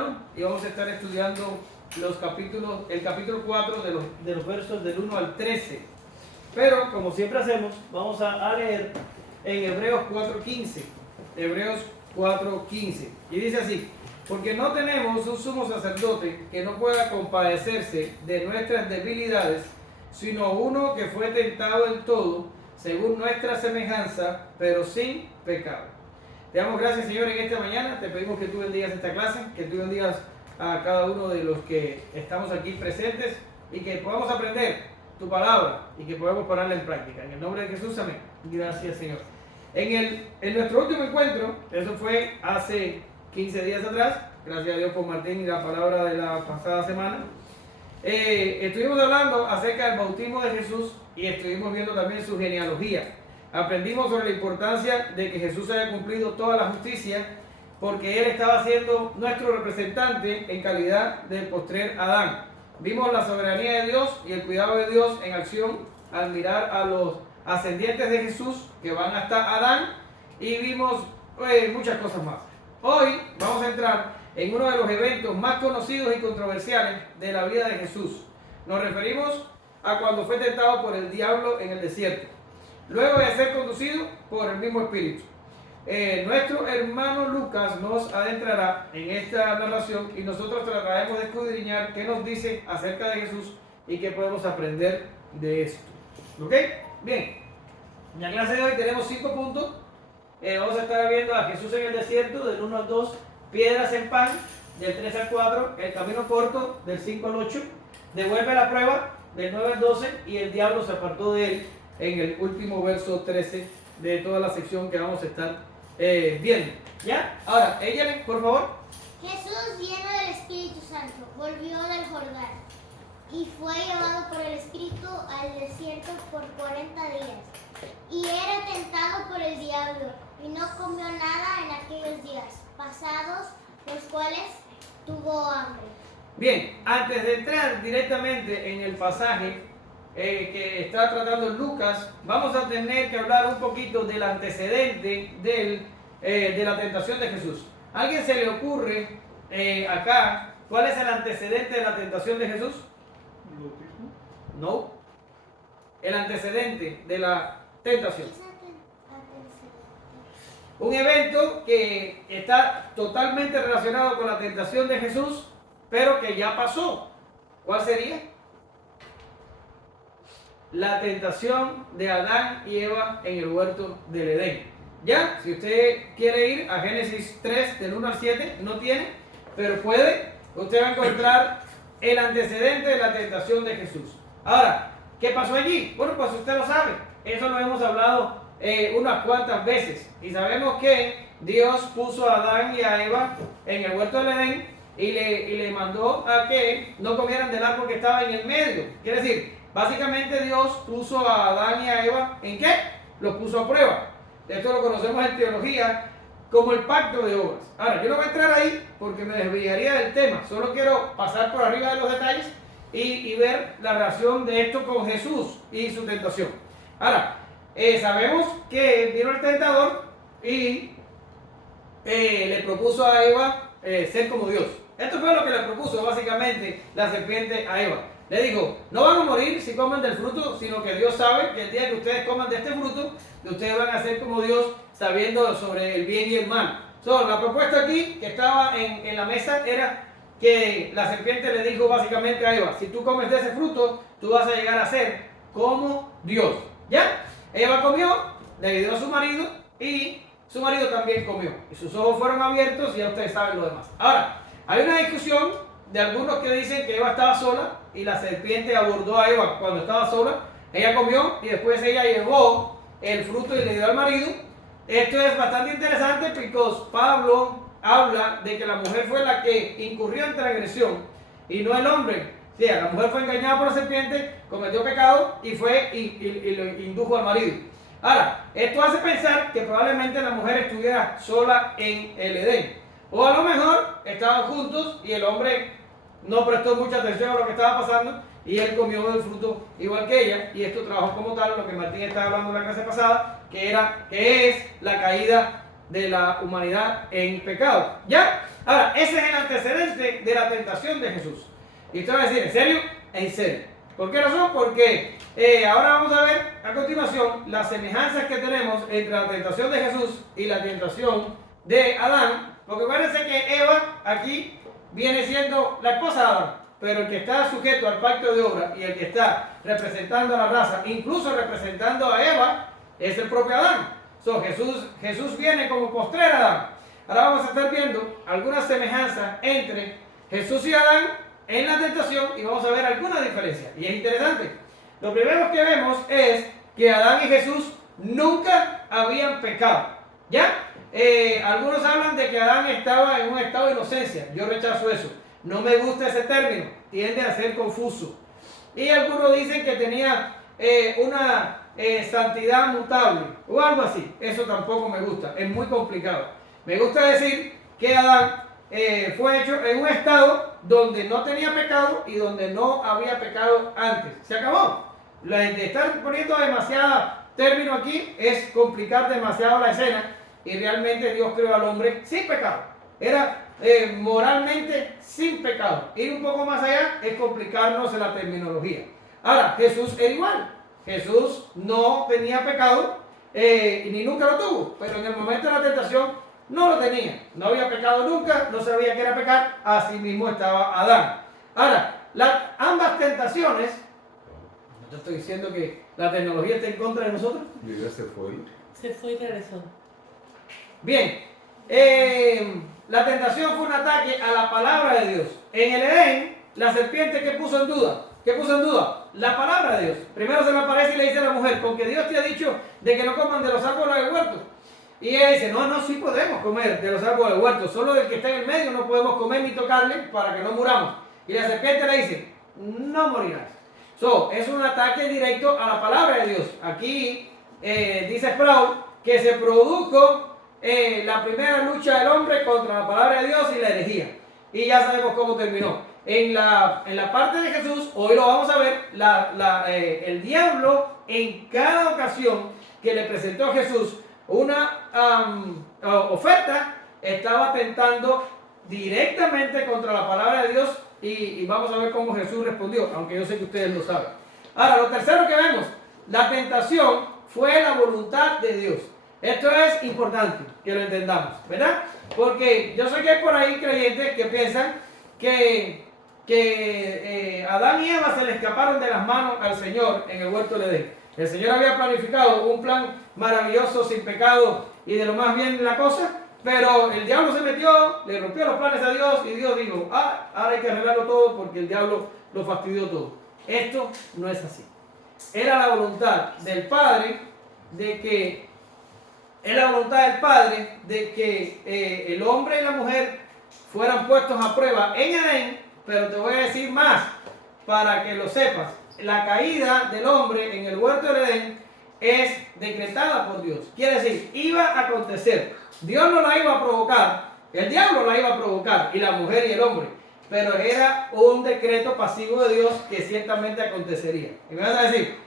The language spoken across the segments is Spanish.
diablo y vamos a estar estudiando el capítulo 4 de los versos del 1 al 13. Pero, como siempre hacemos, vamos a leer en Hebreos 4:15. Hebreos 4:15. Y dice así: porque no tenemos un sumo sacerdote que no pueda compadecerse de nuestras debilidades, sino uno que fue tentado en todo, según nuestra semejanza, pero sin pecado. Te damos gracias, Señor, en esta mañana. Te pedimos que tú bendigas esta clase, que tú bendigas a cada uno de los que estamos aquí presentes y que podamos aprender tu palabra y que podamos ponerla en práctica. En el nombre de Jesús, amén. Gracias, Señor. En nuestro último encuentro, eso fue hace 15 días atrás, gracias a Dios por Martín y la palabra de la pasada semana, estuvimos hablando acerca del bautismo de Jesús y estuvimos viendo también su genealogía. Aprendimos sobre la importancia de que Jesús haya cumplido toda la justicia porque Él estaba siendo nuestro representante en calidad del postrer Adán. Vimos la soberanía de Dios y el cuidado de Dios en acción al mirar a los ascendientes de Jesús que van hasta Adán, y vimos muchas cosas más. Hoy vamos a entrar en uno de los eventos más conocidos y controversiales de la vida de Jesús. Nos referimos a cuando fue tentado por el diablo en el desierto, luego de ser conducido por el mismo Espíritu. Nuestro hermano Lucas nos adentrará en esta narración y nosotros trataremos de escudriñar qué nos dice acerca de Jesús y qué podemos aprender de esto. ¿Ok? Bien, en la clase de hoy tenemos 5 puntos. Vamos a estar viendo a Jesús en el desierto, del 1 al 2, piedras en pan, del 3 al 4, el camino corto, del 5 al 8, devuelve la prueba, del 9 al 12, y el diablo se apartó de él, en el último verso 13 de toda la sección que vamos a estar viendo. ¿Ya? Ahora, ella, por favor. Jesús, lleno del Espíritu Santo, volvió del Jordán y fue llevado por el Espíritu al desierto por 40 días. Y era tentado por el diablo, y no comió nada en aquellos días pasados, los cuales tuvo hambre. Bien, antes de entrar directamente en el pasaje que está tratando Lucas, vamos a tener que hablar un poquito del antecedente de la tentación de Jesús. ¿A alguien se le ocurre acá cuál es el antecedente de la tentación de Jesús? No. El antecedente de la tentación. Un evento que está totalmente relacionado con la tentación de Jesús, pero que ya pasó. ¿Cuál sería? La tentación de Adán y Eva en el huerto del Edén. Ya, si usted quiere ir a Génesis 3, del 1 al 7, no tiene, pero puede, usted va a encontrar el antecedente de la tentación de Jesús. Ahora, ¿qué pasó allí? Bueno, pues usted lo sabe, eso lo hemos hablado unas cuantas veces, y sabemos que Dios puso a Adán y a Eva en el huerto del Edén y le mandó a que no comieran del árbol que estaba en el medio. Quiere decir, básicamente Dios puso a Adán y a Eva, ¿en qué? Los puso a prueba. Esto lo conocemos en teología como el pacto de obras. Ahora, yo no voy a entrar ahí porque me desviaría del tema. Solo quiero pasar por arriba de los detalles y ver la relación de esto con Jesús y su tentación. Ahora, sabemos que vino el tentador y le propuso a Eva ser como Dios. Esto fue lo que le propuso básicamente la serpiente a Eva. Le dijo, no van a morir si comen del fruto, sino que Dios sabe que el día que ustedes coman de este fruto, ustedes van a ser como Dios, sabiendo sobre el bien y el mal. La propuesta aquí que estaba en la mesa era que la serpiente le dijo básicamente a Eva, si tú comes de ese fruto, tú vas a llegar a ser como Dios. ¿Ya? Eva comió, le dio a su marido y su marido también comió. Y sus ojos fueron abiertos y ya ustedes saben lo demás. Ahora, hay una discusión de algunos que dicen que Eva estaba sola y la serpiente abordó a Eva cuando estaba sola. Ella comió y después ella llevó el fruto y le dio al marido. Esto es bastante interesante porque Pablo habla de que la mujer fue la que incurrió en transgresión y no el hombre. O sea, la mujer fue engañada por la serpiente, cometió pecado y fue y lo indujo al marido. Ahora, esto hace pensar que probablemente la mujer estuviera sola en el Edén. O a lo mejor estaban juntos y el hombre no prestó mucha atención a lo que estaba pasando y él comió del fruto igual que ella, y esto trabajó como tal lo que Martín estaba hablando en la clase pasada, que es la caída de la humanidad en pecado. ¿Ya? Ahora, ese es el antecedente de la tentación de Jesús. Y usted va a decir, ¿en serio? En serio. ¿Por qué razón? Porque ahora vamos a ver a continuación las semejanzas que tenemos entre la tentación de Jesús y la tentación de Adán. Porque acuérdense que Eva aquí viene siendo la esposa de Adán, pero el que está sujeto al pacto de obra y el que está representando a la raza, incluso representando a Eva, es el propio Adán. Jesús viene como postrer Adán. Ahora vamos a estar viendo algunas semejanzas entre Jesús y Adán en la tentación y vamos a ver algunas diferencias. Y es interesante. Lo primero que vemos es que Adán y Jesús nunca habían pecado. ¿Ya? Algunos hablan de que Adán estaba en un estado de inocencia. Yo rechazo eso. No me gusta ese término. Tiende a ser confuso. Y algunos dicen que tenía una santidad mutable o algo así. Eso tampoco me gusta. Es muy complicado. Me gusta decir que Adán fue hecho en un estado donde no tenía pecado y donde no había pecado antes. Se acabó. De estar poniendo demasiado término aquí es complicar demasiado la escena y realmente Dios creó al hombre sin pecado. Era moralmente sin pecado. Ir un poco más allá es complicarnos en la terminología. Ahora, Jesús era igual. Jesús no tenía pecado ni nunca lo tuvo, pero en el momento de la tentación no lo tenía. No había pecado nunca, no sabía que era pecar, así mismo estaba Adán. Ahora, ambas tentaciones, no te estoy diciendo que la tecnología está en contra de nosotros. Y ya se fue. Se fue y regresó. Bien, la tentación fue un ataque a la palabra de Dios. En el Edén, la serpiente, ¿qué puso en duda? ¿Qué puso en duda? La palabra de Dios. Primero se le aparece y le dice a la mujer, porque Dios te ha dicho de que no coman de los árboles del huerto. Y ella dice, no, sí podemos comer de los árboles del huerto, solo del que está en el medio no podemos comer ni tocarle para que no muramos. Y la serpiente le dice, no morirás. Es un ataque directo a la palabra de Dios. Aquí dice Sproul que se produjo la primera lucha del hombre contra la palabra de Dios y la herejía. Y ya sabemos cómo terminó. En la parte de Jesús, hoy lo vamos a ver, el diablo en cada ocasión que le presentó a Jesús una oferta, estaba tentando directamente contra la palabra de Dios y vamos a ver cómo Jesús respondió, aunque yo sé que ustedes lo saben. Ahora, lo tercero que vemos, la tentación fue la voluntad de Dios. Esto es importante que lo entendamos, ¿verdad? Porque yo sé que hay por ahí creyentes que piensan que Adán y Eva se le escaparon de las manos al Señor en el huerto de Edén. El Señor había planificado un plan maravilloso, sin pecado y de lo más bien de la cosa, pero el diablo se metió, le rompió los planes a Dios y Dios dijo, ahora hay que arreglarlo todo porque el diablo lo fastidió todo. Esto no es así. Era la voluntad del Padre de que el hombre y la mujer fueran puestos a prueba en Edén, pero te voy a decir más para que lo sepas. La caída del hombre en el huerto de Edén es decretada por Dios. Quiere decir, iba a acontecer. Dios no la iba a provocar, el diablo la iba a provocar, y la mujer y el hombre. Pero era un decreto pasivo de Dios que ciertamente acontecería. Y me vas a decir,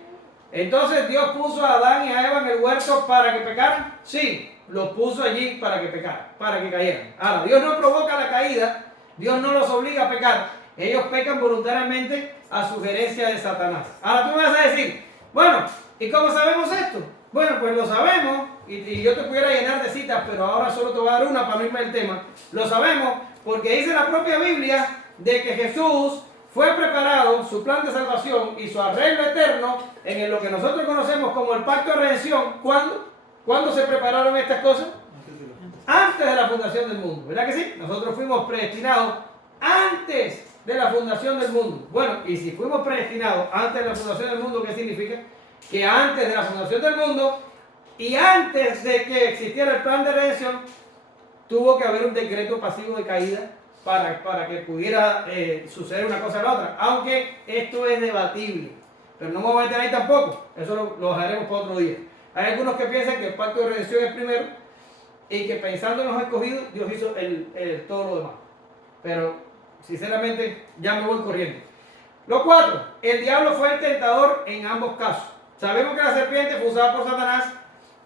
entonces Dios puso a Adán y a Eva en el huerto para que pecaran. Sí, los puso allí para que pecaran, para que cayeran. Ahora, Dios no provoca la caída, Dios no los obliga a pecar. Ellos pecan voluntariamente a sugerencia de Satanás. Ahora tú me vas a decir, bueno, ¿y cómo sabemos esto? Bueno, pues lo sabemos, y yo te pudiera llenar de citas, pero ahora solo te voy a dar una para no irme del tema. Lo sabemos porque dice la propia Biblia de que Jesús fue preparado, su plan de salvación y su arreglo eterno en lo que nosotros conocemos como el pacto de redención. ¿Cuándo? ¿Cuándo se prepararon estas cosas? Antes de la fundación del mundo, ¿verdad que sí? Nosotros fuimos predestinados antes de la fundación del mundo. Bueno, y si fuimos predestinados antes de la fundación del mundo, ¿qué significa? Que antes de la fundación del mundo y antes de que existiera el plan de redención, tuvo que haber un decreto pasivo de caída para que pudiera suceder una cosa a la otra. Aunque esto es debatible, pero no me voy a meter ahí tampoco. Eso lo dejaremos para otro día. Hay algunos que piensan que el pacto de redención es primero y que pensando en los escogidos, Dios hizo todo lo demás. Pero sinceramente ya me voy corriendo. Lo 4, el diablo fue el tentador en ambos casos. Sabemos que la serpiente fue usada por Satanás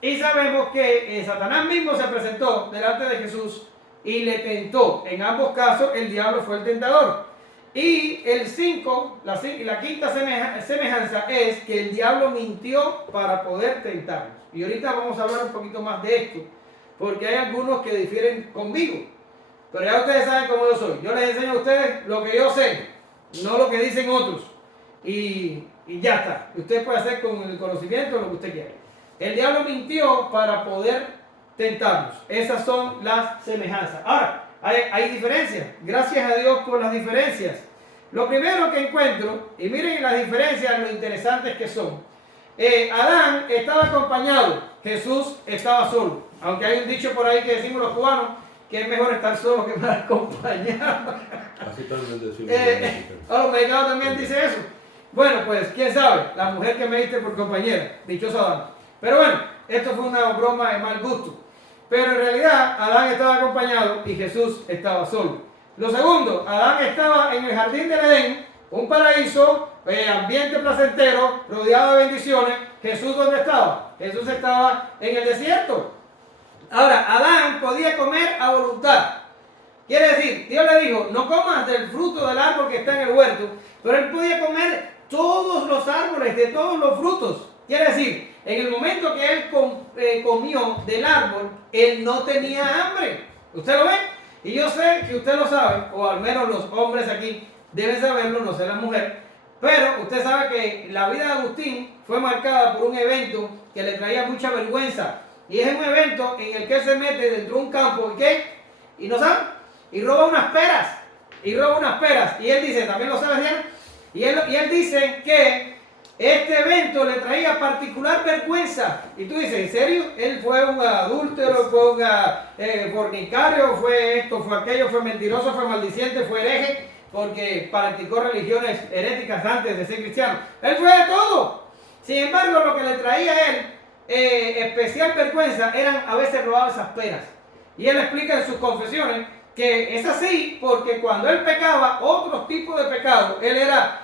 Y sabemos que Satanás mismo se presentó delante de Jesús y le tentó. En ambos casos el diablo fue el tentador. Y el 5, la quinta semejanza es que el diablo mintió para poder tentarnos. Y ahorita vamos a hablar un poquito más de esto, porque hay algunos que difieren conmigo. Pero ya ustedes saben cómo yo soy. Yo les enseño a ustedes lo que yo sé, no lo que dicen otros. Y ya está. Usted puede hacer con el conocimiento lo que usted quiera. El diablo mintió para poder tentarnos. Esas son las semejanzas. Ahora, hay diferencias. Gracias a Dios por las diferencias. Lo primero que encuentro, y miren las diferencias, lo interesantes que son. Adán estaba acompañado, Jesús estaba solo. Aunque hay un dicho por ahí que decimos los cubanos, que es mejor estar solo que mal acompañado. Así también decimos. Los mexicanos también dicen eso. Bueno, pues quién sabe, la mujer que me diste por compañera, dichoso Adán. Pero bueno, esto fue una broma de mal gusto. Pero en realidad Adán estaba acompañado y Jesús estaba solo. Lo segundo, Adán estaba en el jardín del Edén, un paraíso, ambiente placentero, rodeado de bendiciones. Jesús, ¿dónde estaba? Jesús estaba en el desierto. Ahora, Adán podía comer a voluntad. Quiere decir, Dios le dijo, no comas del fruto del árbol que está en el huerto, pero él podía comer todos los árboles, de todos los frutos. Quiere decir, en el momento que él comió del árbol, él no tenía hambre. ¿Usted lo ve? Y yo sé que usted lo sabe, o al menos los hombres aquí deben saberlo, no sé la mujer, pero usted sabe que la vida de Agustín fue marcada por un evento que le traía mucha vergüenza. Y es un evento en el que él se mete dentro de un campo, ¿y qué? Y no sabe, y roba unas peras, y él dice, ¿también lo sabes, Diana? Y él dice que este evento le traía particular vergüenza. Y tú dices, ¿en serio? Él fue un adúltero, fue un fornicario, fue esto, fue aquello, fue mentiroso, fue maldiciente, fue hereje, porque practicó religiones heréticas antes de ser cristiano. Él fue de todo. Sin embargo, lo que le traía a él especial vergüenza eran a veces robar esas peras. Y él explica en sus confesiones que es así porque cuando él pecaba, otros tipos de pecado, él era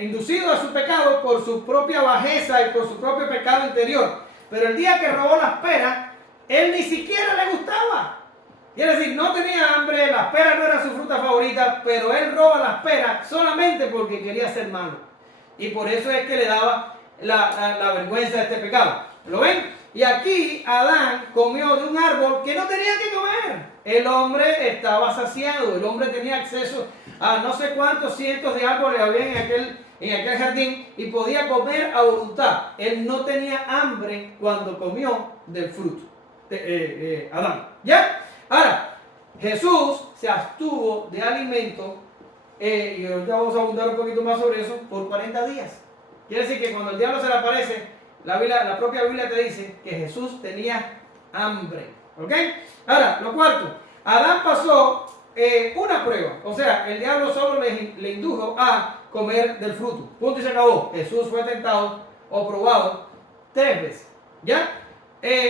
inducido a su pecado por su propia bajeza y por su propio pecado interior. Pero el día que robó las peras, él ni siquiera le gustaba. Quiere decir, no tenía hambre, las peras no eran su fruta favorita, pero él roba las peras solamente porque quería ser malo. Y por eso es que le daba la vergüenza de este pecado. ¿Lo ven? Y aquí Adán comió de un árbol que no tenía que comer. El hombre estaba saciado, el hombre tenía acceso a no sé cuántos cientos de árboles había en aquel jardín y podía comer a voluntad. Él no tenía hambre cuando comió del fruto de Adán. ¿Ya? Ahora, Jesús se abstuvo de alimento, y ahorita vamos a abundar un poquito más sobre eso, por 40 días. Quiere decir que cuando el diablo se le aparece, la propia Biblia te dice que Jesús tenía hambre. ¿Ok? Ahora, lo cuarto, Adán pasó una prueba. O sea, el diablo solo le indujo a comer del fruto. Punto y se acabó. Jesús fue tentado o probado 3 veces. ¿Ya?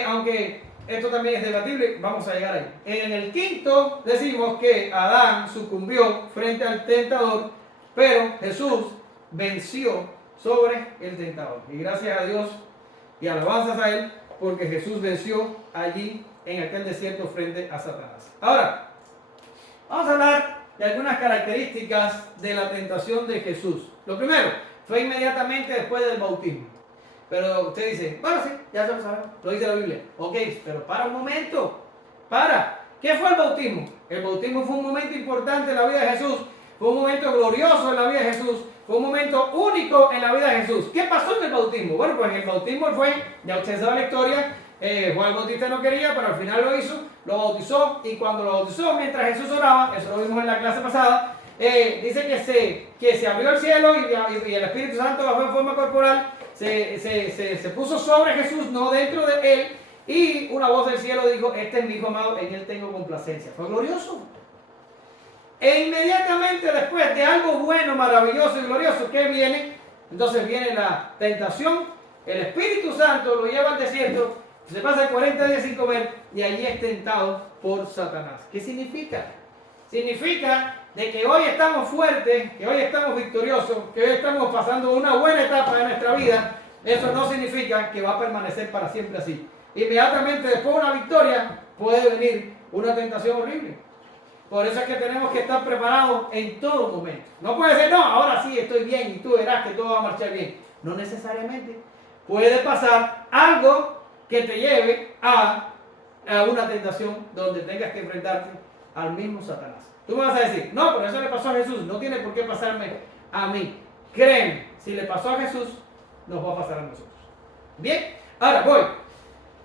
Aunque esto también es debatible, vamos a llegar ahí. En el quinto decimos que Adán sucumbió frente al tentador, pero Jesús venció sobre el tentador. Y gracias a Dios y alabanzas a Él, porque Jesús venció allí en aquel desierto frente a Satanás. Ahora, vamos a hablar de algunas características de la tentación de Jesús. Lo primero, fue inmediatamente después del bautismo. Pero usted dice, bueno, sí, ya se lo sabemos, lo dice la Biblia. Ok, pero para un momento, para. ¿Qué fue el bautismo? El bautismo fue un momento importante en la vida de Jesús, fue un momento glorioso en la vida de Jesús, fue un momento único en la vida de Jesús. ¿Qué pasó en el bautismo? Bueno, pues el bautismo fue, ya usted sabe la historia, Juan el Bautista no quería, pero al final lo hizo, lo bautizó, y cuando lo bautizó, mientras Jesús oraba, eso lo vimos en la clase pasada, dice que se abrió el cielo y el Espíritu Santo bajó en forma corporal, se puso sobre Jesús, no dentro de él, y una voz del cielo dijo, este es mi hijo amado, en él tengo complacencia. Fue glorioso. E inmediatamente después de algo bueno, maravilloso y glorioso, ¿qué viene? Entonces viene la tentación, el Espíritu Santo lo lleva al desierto, se pasa 40 días sin comer y allí es tentado por Satanás. ¿Qué significa? Significa de que hoy estamos fuertes, que hoy estamos victoriosos, que hoy estamos pasando una buena etapa de nuestra vida, eso no significa que va a permanecer para siempre así. Inmediatamente después de una victoria puede venir una tentación horrible. Por eso es que tenemos que estar preparados en todo momento. No puede ser, no, ahora sí estoy bien y tú verás que todo va a marchar bien. No necesariamente. Puede pasar algo que te lleve a una tentación donde tengas que enfrentarte al mismo Satanás. Tú me vas a decir, no, pero eso le pasó a Jesús, no tiene por qué pasarme a mí. Créeme, si le pasó a Jesús, nos va a pasar a nosotros. Bien, ahora voy.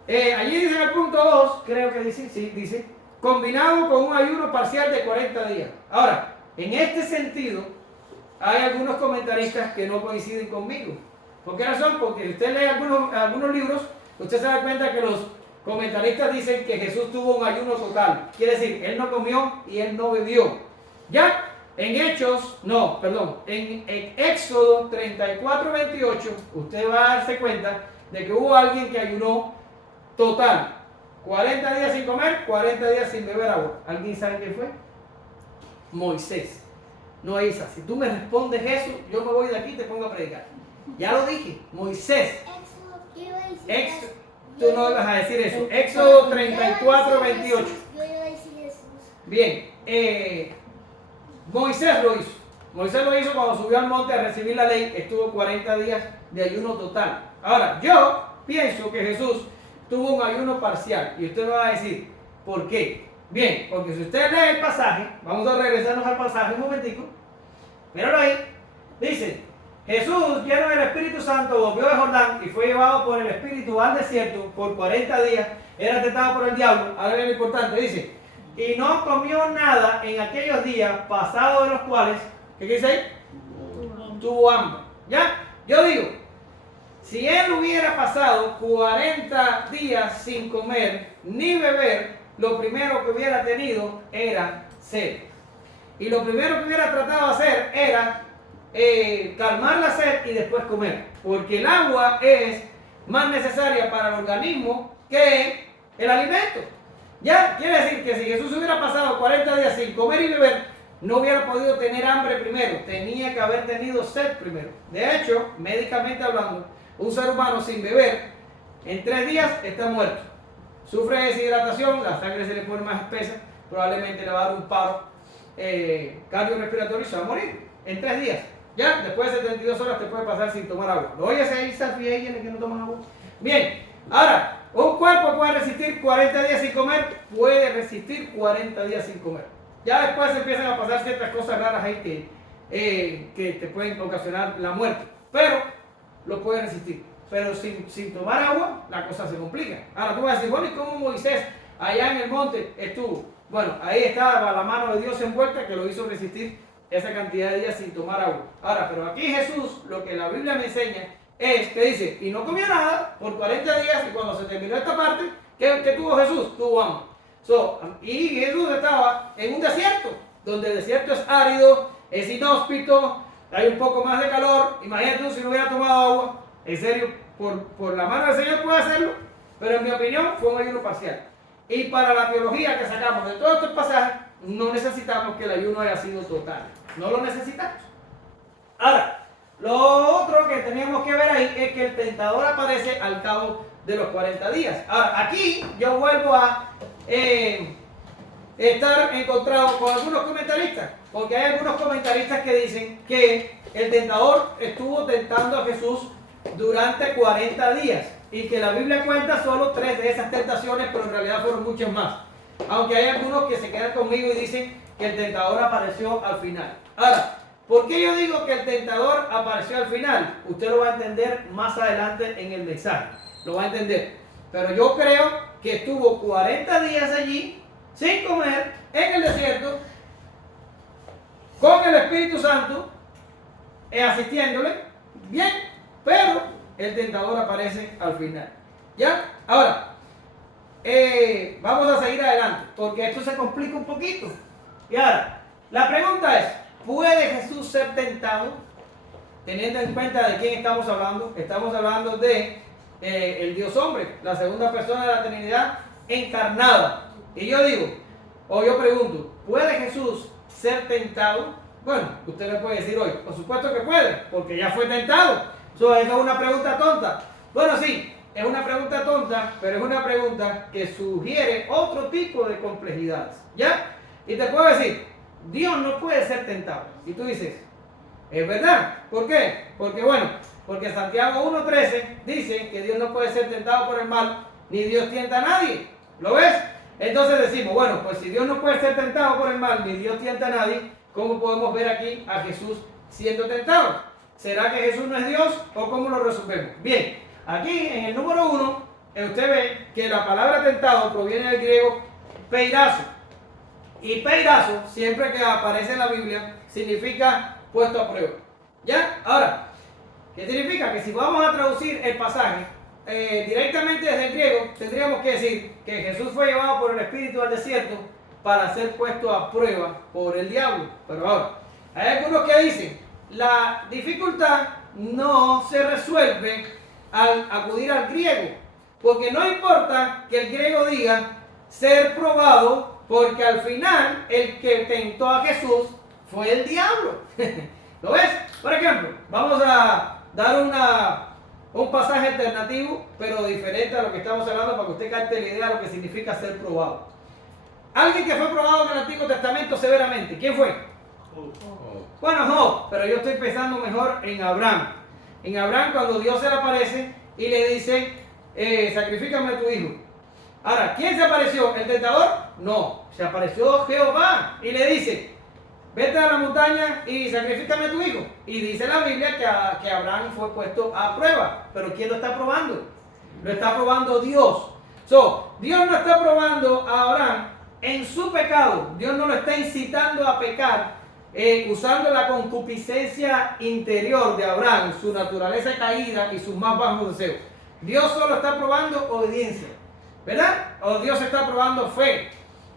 Allí dice en el punto 2, creo que dice, sí, dice, combinado con un ayuno parcial de 40 días. Ahora, en este sentido, hay algunos comentaristas que no coinciden conmigo. ¿Por qué razón? Porque si usted lee algunos libros, usted se da cuenta que los comentaristas dicen que Jesús tuvo un ayuno total. Quiere decir, él no comió y él no bebió. Ya, en Éxodo 34:28, usted va a darse cuenta de que hubo alguien que ayunó total. 40 días sin comer, 40 días sin beber agua. ¿Alguien sabe quién fue? Moisés. No, Isa, si tú me respondes eso, yo me voy de aquí y te pongo a predicar. Ya lo dije, Moisés. Éxodo, tú no ibas a decir eso. Éxodo 34:28. Yo iba a decir Jesús. Bien, Moisés lo hizo. Moisés lo hizo cuando subió al monte a recibir la ley, estuvo 40 días de ayuno total. Ahora, yo pienso que Jesús tuvo un ayuno parcial. Y usted me va a decir, ¿por qué? Bien, porque si usted lee el pasaje, vamos a regresarnos al pasaje un momentico. Míralo ahí. Dice, Jesús, lleno del Espíritu Santo, volvió de Jordán y fue llevado por el Espíritu al desierto por 40 días. Era tentado por el diablo. Ahora viene lo importante. Dice, y no comió nada en aquellos días pasados de los cuales, ¿qué dice ahí? Tuvo hambre. ¿Ya? Yo digo, si él hubiera pasado 40 días sin comer ni beber, lo primero que hubiera tenido era sed. Y lo primero que hubiera tratado de hacer era calmar la sed y después comer. Porque el agua es más necesaria para el organismo que el alimento. Ya, quiere decir que si Jesús hubiera pasado 40 días sin comer y beber, no hubiera podido tener hambre primero. Tenía que haber tenido sed primero. De hecho, médicamente hablando, un ser humano sin beber, en 3 días está muerto. Sufre deshidratación, la sangre se le pone más espesa, probablemente le va a dar un paro cardiorrespiratorio y se va a morir en 3 días. Ya, después de 72 horas te puede pasar sin tomar agua. ¿Lo oyes ahí, Safi, ahí que no toman agua? Bien, ahora, un cuerpo puede resistir 40 días sin comer, puede resistir 40 días sin comer. Ya después empiezan a pasar ciertas cosas raras ahí que te pueden ocasionar la muerte, pero lo puede resistir. Pero sin tomar agua, la cosa se complica. Ahora tú vas a decir, bueno, ¿y cómo Moisés allá en el monte estuvo? Bueno, ahí estaba la mano de Dios envuelta que lo hizo resistir esa cantidad de días sin tomar agua. Ahora, pero aquí Jesús, lo que la Biblia me enseña es que dice, y no comió nada por 40 días, y cuando se terminó esta parte, ¿qué tuvo Jesús? Tuvo hambre. Y Jesús estaba en un desierto, donde el desierto es árido, es inhóspito, hay un poco más de calor. Imagínate tú si no hubiera tomado agua. En serio, por la mano del Señor puede hacerlo, pero en mi opinión fue un ayuno parcial. Y para la teología que sacamos de todos estos pasajes, no necesitamos que el ayuno haya sido total. No lo necesitamos. Ahora, lo otro que teníamos que ver ahí es que el tentador aparece al cabo de los 40 días. Ahora, aquí yo vuelvo a estar encontrado con algunos comentaristas, porque hay algunos comentaristas que dicen que el tentador estuvo tentando a Jesús durante 40 días y que la Biblia cuenta solo 3 de esas tentaciones, pero en realidad fueron muchas más. Aunque hay algunos que se quedan conmigo y dicen que el tentador apareció al final. Ahora, ¿por qué yo digo que el tentador apareció al final? Usted lo va a entender más adelante en el mensaje. Lo va a entender. Pero yo creo que estuvo 40 días allí, sin comer, en el desierto, con el Espíritu Santo, asistiéndole, bien, pero el tentador aparece al final. ¿Ya? Ahora, vamos a seguir adelante, porque esto se complica un poquito. Y ahora, la pregunta es, ¿puede Jesús ser tentado? Teniendo en cuenta de quién estamos hablando. Estamos hablando de el Dios hombre, la segunda persona de la Trinidad encarnada. Y yo digo, o yo pregunto, ¿puede Jesús ser tentado? Bueno, usted me puede decir hoy, por supuesto que puede, porque ya fue tentado. Eso es una pregunta tonta. Bueno, sí, es una pregunta tonta, pero es una pregunta que sugiere otro tipo de complejidades. ¿Ya? Y te puedo decir, Dios no puede ser tentado. Y tú dices, es verdad. ¿Por qué? Porque Santiago 1:13 dice que Dios no puede ser tentado por el mal, ni Dios tienta a nadie. ¿Lo ves? Entonces decimos, bueno, pues si Dios no puede ser tentado por el mal, ni Dios tienta a nadie, ¿cómo podemos ver aquí a Jesús siendo tentado? ¿Será que Jesús no es Dios o cómo lo resolvemos? Bien, aquí en el número 1, usted ve que la palabra tentado proviene del griego peirazo. Y peirazo, siempre que aparece en la Biblia, significa puesto a prueba. ¿Ya? Ahora, ¿qué significa? Que si vamos a traducir el pasaje directamente desde el griego, tendríamos que decir que Jesús fue llevado por el Espíritu al desierto para ser puesto a prueba por el diablo. Pero ahora, hay algunos que dicen, la dificultad no se resuelve al acudir al griego, porque no importa que el griego diga ser probado, porque al final el que tentó a Jesús fue el diablo. ¿Lo ves? Por ejemplo, vamos a dar un pasaje alternativo, pero diferente a lo que estamos hablando, para que usted capte la idea de lo que significa ser probado. Alguien que fue probado en el Antiguo Testamento severamente, ¿quién fue? Bueno, Job, pero yo estoy pensando mejor en Abraham. En Abraham, cuando Dios se le aparece y le dice, sacrifícame a tu hijo. Ahora, ¿quién se apareció? ¿El tentador? No, se apareció Jehová y le dice, vete a la montaña y sacrifícame a tu hijo. Y dice la Biblia que Abraham fue puesto a prueba. ¿Pero quién lo está probando? Lo está probando Dios. Dios no está probando a Abraham en su pecado. Dios no lo está incitando a pecar usando la concupiscencia interior de Abraham, su naturaleza caída y sus más bajos deseos. Dios solo está probando obediencia, ¿verdad? O Dios está probando fe,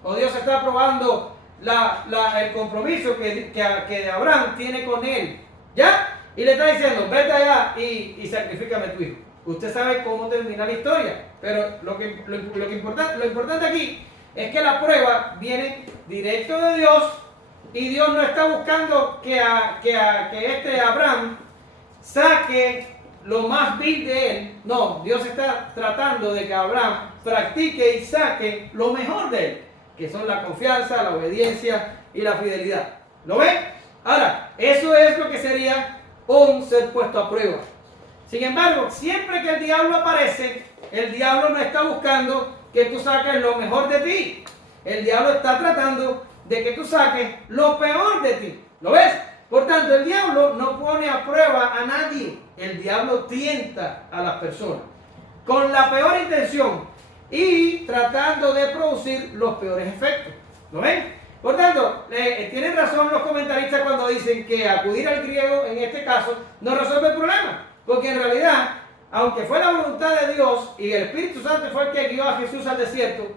o Dios está probando el compromiso que Abraham tiene con él, ¿ya? Y le está diciendo, vete allá y sacrifícame a tu hijo. Usted sabe cómo termina la historia, pero lo importante aquí es que la prueba viene directo de Dios, y Dios no está buscando que este Abraham saque lo más vil de él. No, Dios está tratando de que Abraham practique y saque lo mejor de él, que son la confianza, la obediencia y la fidelidad. ¿Lo ven? Ahora, eso es lo que sería un ser puesto a prueba. Sin embargo, siempre que el diablo aparece, el diablo no está buscando que tú saques lo mejor de ti. El diablo está tratando de que tú saques lo peor de ti. ¿Lo ves? Por tanto, el diablo no pone a prueba a nadie. El diablo tienta a las personas con la peor intención y tratando de producir los peores efectos. ¿Lo ven? Por tanto, tienen razón los comentaristas cuando dicen que acudir al griego en este caso no resuelve el problema. Porque en realidad, aunque fue la voluntad de Dios y el Espíritu Santo fue el que guió a Jesús al desierto,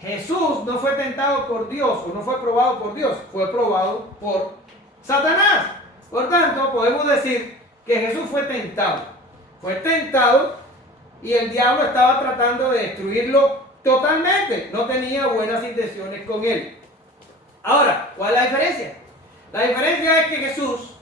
Jesús no fue tentado por Dios o no fue probado por Dios, fue probado por Satanás. Por tanto, podemos decir que Jesús fue tentado. Fue tentado y el diablo estaba tratando de destruirlo totalmente. No tenía buenas intenciones con él. Ahora, ¿cuál es la diferencia? La diferencia es que Jesús,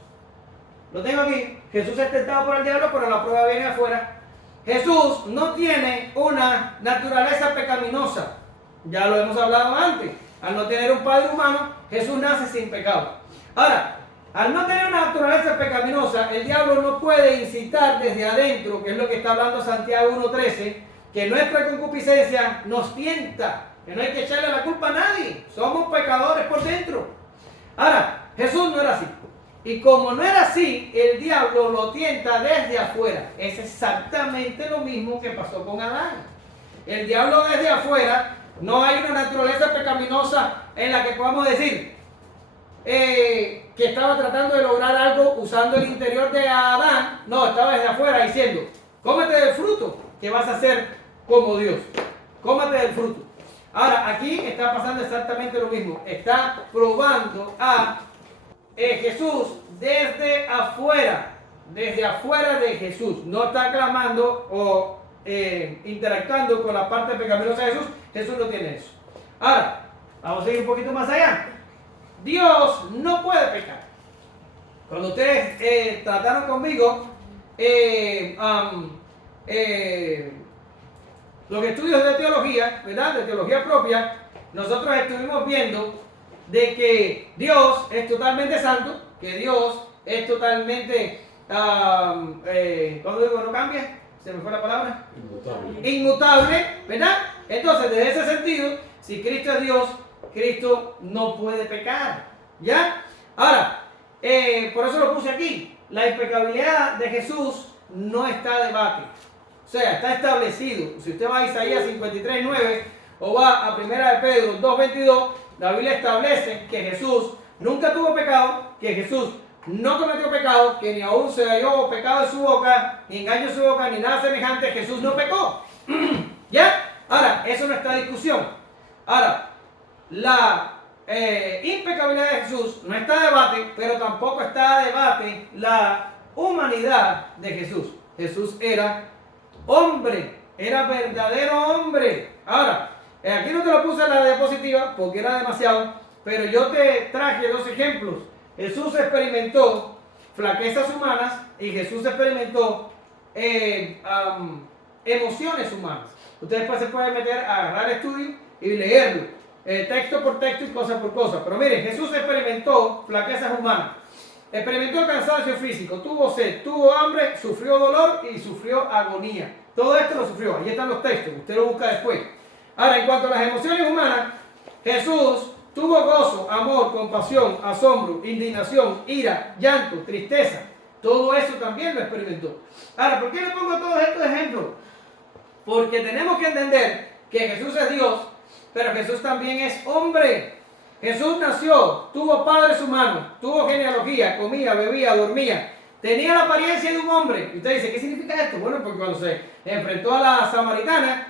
lo tengo aquí, Jesús es tentado por el diablo, pero la prueba viene afuera. Jesús no tiene una naturaleza pecaminosa. Ya lo hemos hablado antes. Al no tener un padre humano, Jesús nace sin pecado. Ahora, al no tener una naturaleza pecaminosa, el diablo no puede incitar desde adentro, que es lo que está hablando Santiago 1:13, que nuestra concupiscencia nos tienta, que no hay que echarle la culpa a nadie. Somos pecadores por dentro. Ahora, Jesús no era así. Y como no era así, el diablo lo tienta desde afuera. Es exactamente lo mismo que pasó con Adán. El diablo desde afuera, no hay una naturaleza pecaminosa en la que podamos decir que estaba tratando de lograr algo usando el interior de Adán. No, estaba desde afuera diciendo, cómete del fruto, que vas a ser como Dios. Cómete del fruto. Ahora, aquí está pasando exactamente lo mismo. Está probando a Jesús desde afuera de Jesús. No está clamando o interactuando con la parte pecaminosa de Jesús. Jesús no tiene eso. Ahora, vamos a ir un poquito más allá. Dios no puede pecar. Cuando ustedes trataron conmigo, los estudios de teología, ¿verdad? De teología propia, nosotros estuvimos viendo de que Dios es totalmente santo, que Dios es totalmente, ¿cuándo digo no cambia? ¿Se me fue la palabra? Inmutable. Inmutable, ¿verdad? Entonces, desde ese sentido, si Cristo es Dios, Cristo no puede pecar, ¿ya? Ahora, por eso lo puse aquí, la impecabilidad de Jesús no está a debate. O sea, está establecido. Si usted va a Isaías 53:9 o va a 1 de Pedro 2:22, la Biblia establece que Jesús nunca tuvo pecado, que Jesús no cometió pecado, que ni aún se halló pecado en su boca, ni engaño en su boca, ni nada semejante. Jesús no pecó. ¿Ya? Ahora, eso no está en discusión. Ahora, la impecabilidad de Jesús no está a debate, pero tampoco está a debate la humanidad de Jesús. Jesús era hombre, era verdadero hombre. Ahora, aquí no te lo puse en la diapositiva porque era demasiado, pero yo te traje dos ejemplos. Jesús experimentó flaquezas humanas y Jesús experimentó emociones humanas. Ustedes después se pueden meter a agarrar el estudio y leerlo, texto por texto y cosa por cosa. Pero miren, Jesús experimentó flaquezas humanas. Experimentó cansancio físico, tuvo sed, tuvo hambre, sufrió dolor y sufrió agonía. Todo esto lo sufrió, ahí están los textos, usted lo busca después. Ahora, en cuanto a las emociones humanas, Jesús tuvo gozo, amor, compasión, asombro, indignación, ira, llanto, tristeza. Todo eso también lo experimentó. Ahora, ¿por qué le pongo todos estos ejemplos? Porque tenemos que entender que Jesús es Dios, pero Jesús también es hombre. Jesús nació, tuvo padres humanos, tuvo genealogía, comía, bebía, dormía, tenía la apariencia de un hombre. Y usted dice, ¿qué significa esto? Bueno, porque cuando se enfrentó a la samaritana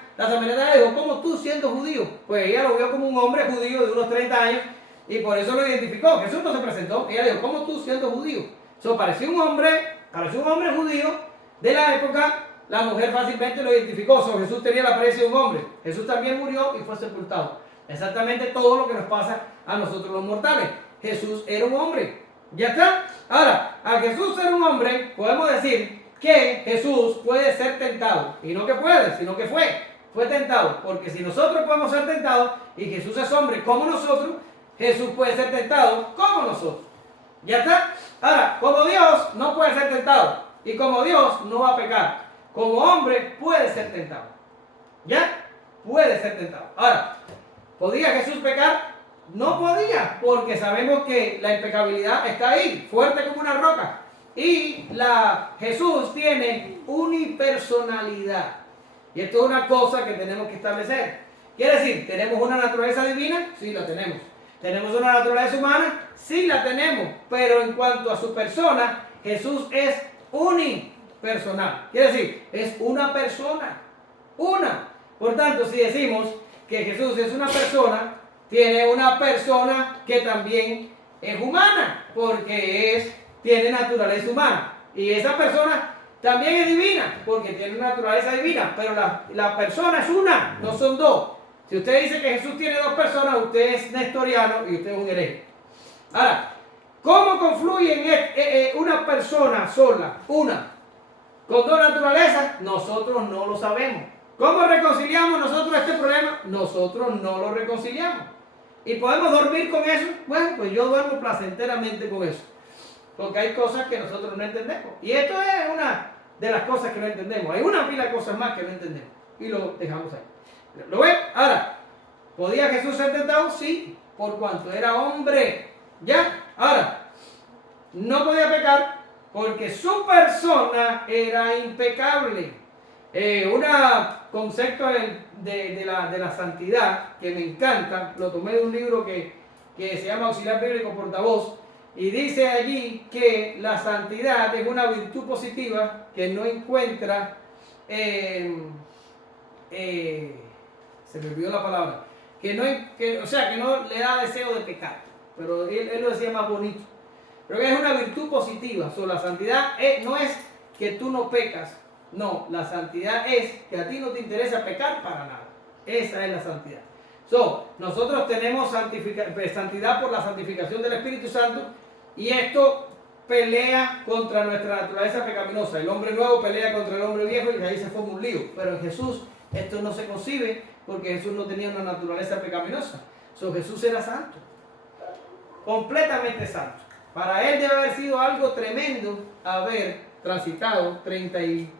dijo, ¿cómo tú siendo judío? Pues ella lo vio como un hombre judío de unos 30 años y por eso lo identificó. Jesús no se presentó, ella dijo, ¿cómo tú siendo judío? Pareció un hombre judío de la época. La mujer fácilmente lo identificó. Jesús tenía la apariencia de un hombre. Jesús también murió y fue sepultado. Exactamente todo lo que nos pasa a nosotros los mortales. Jesús era un hombre. ¿Ya está? Ahora, a Jesús ser un hombre, podemos decir que Jesús puede ser tentado. Y no que puede, sino que fue tentado. Porque si nosotros podemos ser tentados y Jesús es hombre como nosotros, Jesús puede ser tentado como nosotros. ¿Ya está? Ahora, como Dios no puede ser tentado y como Dios no va a pecar, como hombre puede ser tentado. ¿Ya? Puede ser tentado. Ahora, ¿podía Jesús pecar? No podía, porque sabemos que la impecabilidad está ahí, fuerte como una roca. Y Jesús tiene unipersonalidad. Y esto es una cosa que tenemos que establecer. Quiere decir, ¿tenemos una naturaleza divina? Sí, la tenemos. ¿Tenemos una naturaleza humana? Sí, la tenemos. Pero en cuanto a su persona, Jesús es unipersonal. Quiere decir, es una persona. Una. Por tanto, si decimos que Jesús es una persona, tiene una persona que también es humana, porque tiene naturaleza humana. Y esa persona también es divina, porque tiene una naturaleza divina, pero la persona es una, no son dos. Si usted dice que Jesús tiene dos personas, usted es nestoriano y usted es un hereje. Ahora, ¿cómo confluyen una persona sola, una, con dos naturalezas? Nosotros no lo sabemos. ¿Cómo reconciliamos nosotros este problema? Nosotros no lo reconciliamos. ¿Y podemos dormir con eso? Bueno, pues yo duermo placenteramente con eso. Porque hay cosas que nosotros no entendemos. Y esto es una de las cosas que no entendemos. Hay una pila de cosas más que no entendemos. Y lo dejamos ahí. ¿Lo ven? Ahora, ¿podía Jesús ser tentado? Sí, por cuanto era hombre. ¿Ya? Ahora, no podía pecar porque su persona era impecable. Un concepto de la santidad que me encanta, lo tomé de un libro que se llama Auxiliar Bíblico Portavoz, y dice allí que la santidad es una virtud positiva que no encuentra, se me olvidó la palabra, que no le da deseo de pecar, pero él lo decía más bonito, pero que es una virtud positiva. La santidad no es que tú no pecas. No, la santidad es que a ti no te interesa pecar para nada. Esa es la santidad. Nosotros tenemos santidad por la santificación del Espíritu Santo, y esto pelea contra nuestra naturaleza pecaminosa. El hombre nuevo pelea contra el hombre viejo y ahí se forma un lío. Pero en Jesús esto no se concibe porque Jesús no tenía una naturaleza pecaminosa. Jesús era santo, completamente santo. Para él debe haber sido algo tremendo haber transitado 30 y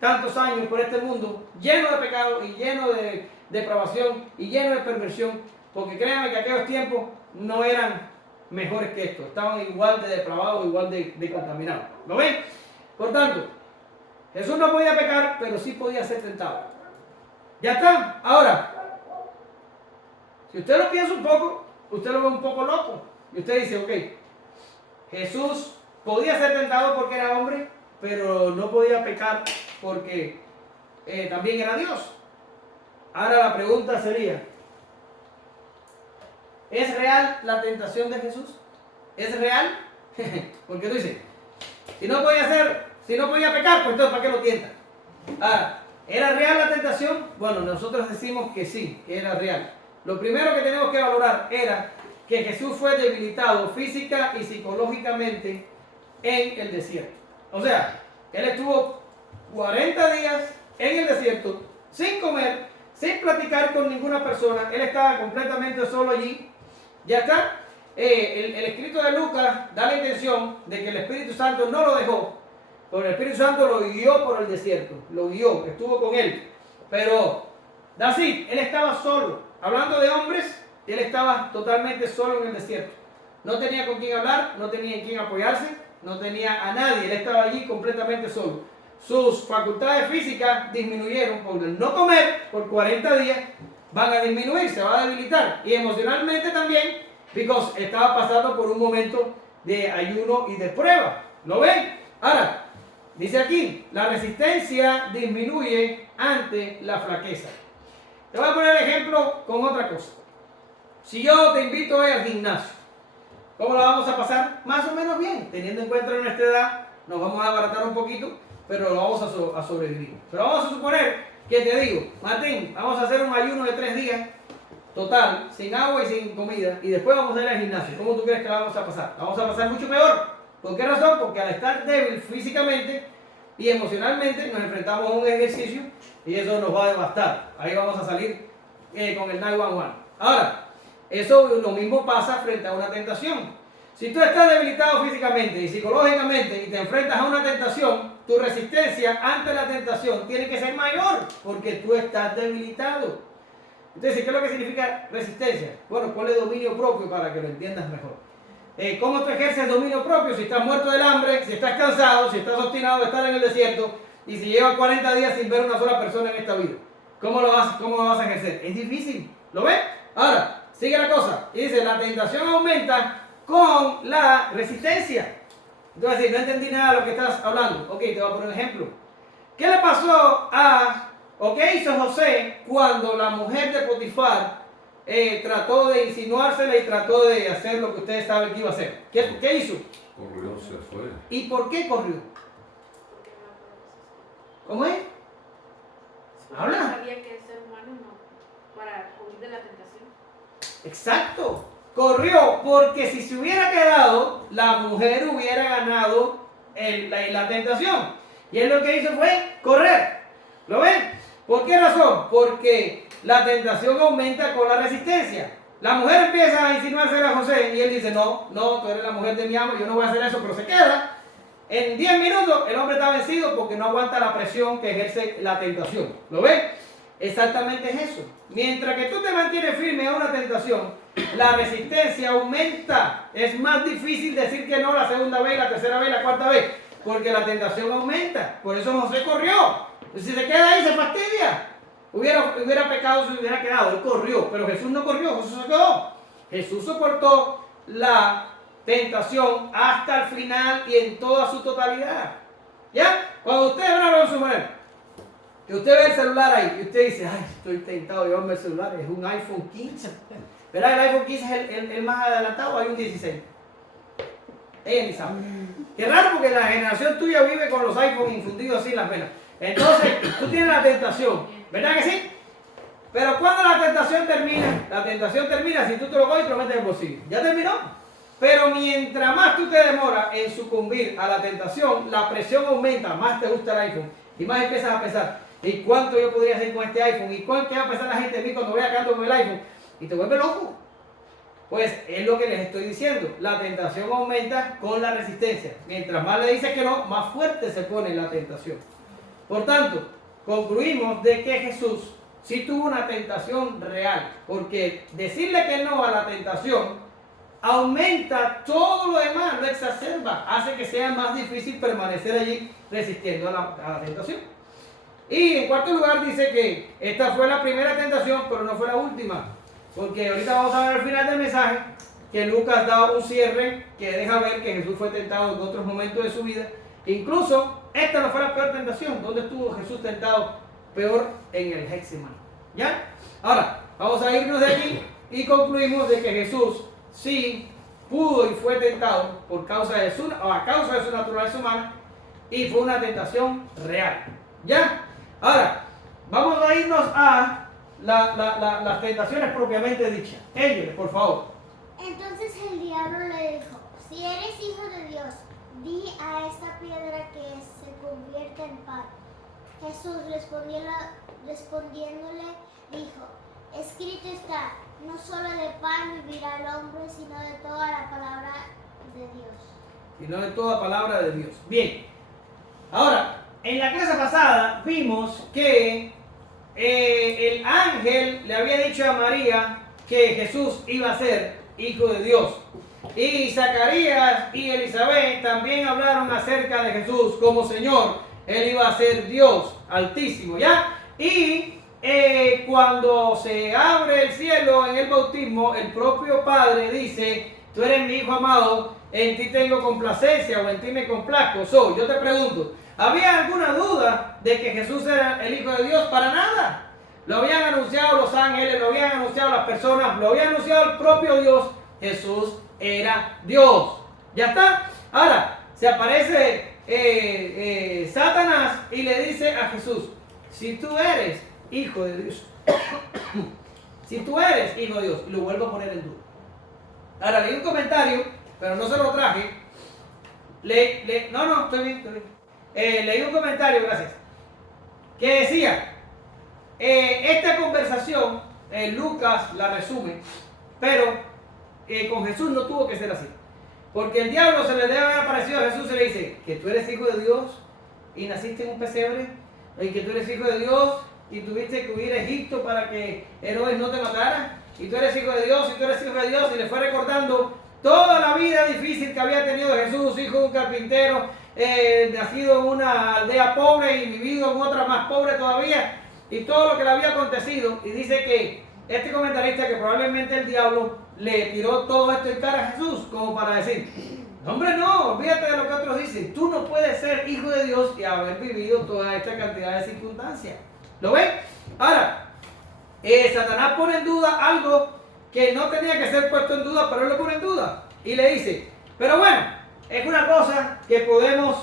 tantos años por este mundo lleno de pecado y lleno de depravación y lleno de perversión, porque créanme que aquellos tiempos no eran mejores que esto, estaban igual de depravados, igual de contaminados. ¿Lo ven? Por tanto, Jesús no podía pecar, pero sí podía ser tentado. Ya está. Ahora, si usted lo piensa un poco, usted lo ve un poco loco. Y usted dice, ok, Jesús podía ser tentado porque era hombre, pero no podía pecar porque también era Dios. Ahora la pregunta sería, ¿es real la tentación de Jesús? ¿Es real? Porque tú dices, si no podía pecar, pues entonces ¿para qué lo tienta? Ahora, ¿era real la tentación? Bueno, nosotros decimos que sí, que era real. Lo primero que tenemos que valorar era que Jesús fue debilitado física y psicológicamente en el desierto. O sea, él estuvo 40 días en el desierto sin comer, sin platicar con ninguna persona. Él estaba completamente solo allí. Ya está. El escrito de Lucas da la intención de que el Espíritu Santo no lo dejó, porque el Espíritu Santo lo guió por el desierto, lo guió, estuvo con él. Pero, así, él estaba solo. Hablando de hombres, él estaba totalmente solo en el desierto. No tenía con quién hablar, no tenía en quién apoyarse, no tenía a nadie, él estaba allí completamente solo. Sus facultades físicas disminuyeron por el no comer por 40 días, van a disminuir, se va a debilitar. Y emocionalmente también, porque estaba pasando por un momento de ayuno y de prueba. ¿Lo ven? Ahora, dice aquí, la resistencia disminuye ante la flaqueza. Te voy a poner ejemplo con otra cosa. Si yo te invito hoy al gimnasio, ¿cómo la vamos a pasar? Más o menos bien, teniendo en cuenta nuestra edad, nos vamos a abaratar un poquito, pero lo vamos a sobrevivir. Pero vamos a suponer que te digo, Martín, vamos a hacer un ayuno de 3 días, total, sin agua y sin comida, y después vamos a ir al gimnasio. ¿Cómo tú crees que la vamos a pasar? La vamos a pasar mucho peor. ¿Por qué razón? Porque al estar débil físicamente y emocionalmente nos enfrentamos a un ejercicio y eso nos va a devastar. Ahí vamos a salir con el 911. Ahora, eso lo mismo pasa frente a una tentación. Si tú estás debilitado físicamente y psicológicamente y te enfrentas a una tentación, tu resistencia ante la tentación tiene que ser mayor porque tú estás debilitado. Entonces, ¿qué es lo que significa resistencia? Bueno, ponle dominio propio para que lo entiendas mejor. ¿Cómo tú ejerces dominio propio? Si estás muerto del hambre, si estás cansado, si estás obstinado de estar en el desierto y si llevas 40 días sin ver una sola persona en esta vida. ¿Cómo lo vas a ejercer? Es difícil. ¿Lo ves? Ahora, sigue la cosa. Y dice, la tentación aumenta con la resistencia. Entonces, no entendí nada de lo que estás hablando. Ok, te voy a poner un ejemplo. ¿Qué le pasó o qué hizo José cuando la mujer de Potifar trató de insinuársela y trató de hacer lo que ustedes saben que iba a hacer? ¿Qué hizo? Corrió, se fue. ¿Y por qué corrió? ¿Cómo es? Habla. Sabía que el ser humano no, para huir de la tentación. Exacto. Corrió porque si se hubiera quedado, la mujer hubiera ganado la tentación. Y él lo que hizo fue correr. ¿Lo ven? ¿Por qué razón? Porque la tentación aumenta con la resistencia. La mujer empieza a insinuarse a José y él dice, no, tú eres la mujer de mi amo, yo no voy a hacer eso, pero se queda. En 10 minutos el hombre está vencido porque no aguanta la presión que ejerce la tentación. ¿Lo ven? Exactamente es eso. Mientras que tú te mantienes firme a una tentación, la resistencia aumenta. Es más difícil decir que no la segunda vez, la tercera vez, la cuarta vez, porque la tentación aumenta. Por eso José corrió. Si se queda ahí, se fastidia. Hubiera pecado si hubiera quedado. Él corrió, pero Jesús no corrió, Jesús se quedó. Jesús soportó la tentación hasta el final y en toda su totalidad. ¿Ya? Cuando usted ve su manera, que usted ve el celular ahí y usted dice, ay, estoy tentado de llevarme el celular, es un iPhone 15. ¿Verdad? El iPhone 15 es el más adelantado, hay un 16. Ella ni sabe. Qué raro porque la generación tuya vive con los iPhones infundidos así en las venas. Entonces, tú tienes la tentación, ¿verdad que sí? Pero cuando la tentación termina si tú te lo coges y te lo metes en el bolsillo. ¿Ya terminó? Pero mientras más tú te demoras en sucumbir a la tentación, la presión aumenta, más te gusta el iPhone y más empiezas a pensar, ¿y cuánto yo podría hacer con este iPhone? ¿Y cuánto va a pensar la gente de mí cuando vea canto con el iPhone? Y te vuelve loco. Pues es lo que les estoy diciendo, la tentación aumenta con la resistencia. Mientras más le dices que no, más fuerte se pone la tentación. Por tanto, concluimos de que Jesús sí tuvo una tentación real, porque decirle que no a la tentación aumenta todo lo demás, lo exacerba, hace que sea más difícil permanecer allí resistiendo a la tentación. Y en cuarto lugar dice que esta fue la primera tentación, pero no fue la última, porque ahorita vamos a ver al final del mensaje que Lucas da un cierre que deja ver que Jesús fue tentado en otros momentos de su vida. Incluso esta no fue la peor tentación. ¿Dónde estuvo Jesús tentado? Peor, en el Getsemaní. ¿Ya? Ahora, vamos a irnos de aquí y concluimos de que Jesús sí pudo y fue tentado a causa de su naturaleza humana, y fue una tentación real. ¿Ya? Ahora, vamos a irnos a las tentaciones propiamente dichas. Ellos, por favor. Entonces el diablo le dijo, si eres hijo de Dios, di a esta piedra que se convierta en pan. Jesús respondiéndole dijo, escrito está, no solo de pan vivirá el hombre, sino de toda la palabra de Dios. Sino de toda palabra de Dios. Bien. Ahora, en la clase pasada vimos que el ángel le había dicho a María que Jesús iba a ser hijo de Dios. Y Zacarías y Elizabeth también hablaron acerca de Jesús como Señor. Él iba a ser Dios altísimo, ¿ya? Y cuando se abre el cielo en el bautismo, el propio Padre dice, tú eres mi hijo amado, en ti tengo complacencia o en ti me complazco. Yo te pregunto, ¿había alguna duda de que Jesús era el Hijo de Dios? Para nada. Lo habían anunciado los ángeles, lo habían anunciado las personas, lo había anunciado el propio Dios. Jesús era Dios. ¿Ya está? Ahora, se aparece Satanás y le dice a Jesús, si tú eres hijo de Dios, si tú eres hijo de Dios, y lo vuelvo a poner en duda. Ahora, leí un comentario, pero no se lo traje. No, estoy bien. Leí un comentario, gracias, que decía, esta conversación, Lucas la resume, pero con Jesús no tuvo que ser así. Porque el diablo se le debe haber aparecido a Jesús y le dice, que tú eres hijo de Dios y naciste en un pesebre, y que tú eres hijo de Dios y tuviste que huir a Egipto para que Herodes no te matara, y tú eres hijo de Dios, y tú eres hijo de Dios, y le fue recordando toda la vida difícil que había tenido Jesús, hijo de un carpintero, nacido en una aldea pobre y vivido en otra más pobre todavía, y todo lo que le había acontecido. Y dice que este comentarista, que probablemente el diablo le tiró todo esto en cara a Jesús, como para decir, no, hombre, no, olvídate de lo que otros dicen, tú no puedes ser hijo de Dios y haber vivido toda esta cantidad de circunstancias. ¿Lo ven? Ahora, Satanás pone en duda algo que no tenía que ser puesto en duda, pero él lo pone en duda y le dice, pero bueno, es una cosa que podemos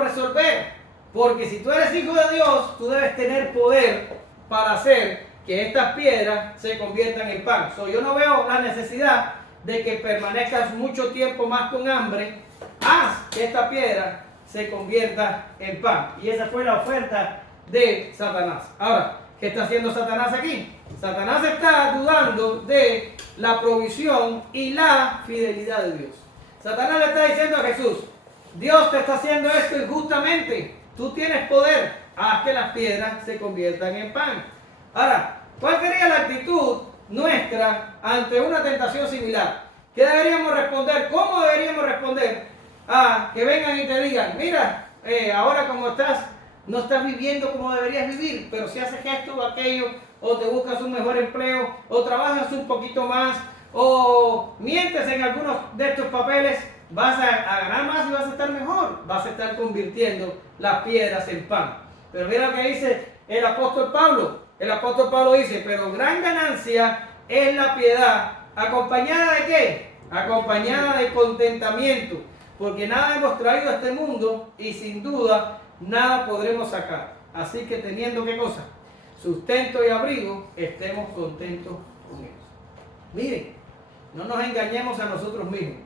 resolver, porque si tú eres hijo de Dios, tú debes tener poder para hacer que estas piedras se conviertan en pan. Yo no veo la necesidad de que permanezcas mucho tiempo más con hambre. Haz que esta piedra se convierta en pan. Y esa fue la oferta de Satanás. Ahora, ¿qué está haciendo Satanás aquí? Satanás está dudando de la provisión y la fidelidad de Dios. Satanás le está diciendo a Jesús, Dios te está haciendo esto injustamente. Tú tienes poder. Haz que las piedras se conviertan en pan. Ahora, ¿cuál sería la actitud nuestra ante una tentación similar? ¿Qué deberíamos responder? ¿Cómo deberíamos responder a que vengan y te digan, mira, ahora como estás, no estás viviendo como deberías vivir, pero si haces esto o aquello, o te buscas un mejor empleo, o trabajas un poquito más, o mientes en algunos de estos papeles, vas a ganar más y vas a estar mejor, vas a estar convirtiendo las piedras en pan? Pero mira lo que dice el apóstol Pablo. El apóstol Pablo dice, pero gran ganancia es la piedad, ¿acompañada de qué? Acompañada de contentamiento, porque nada hemos traído a este mundo y sin duda nada podremos sacar. Así que teniendo ¿qué cosa? Sustento y abrigo, estemos contentos con ellos. Miren, No nos engañemos a nosotros mismos.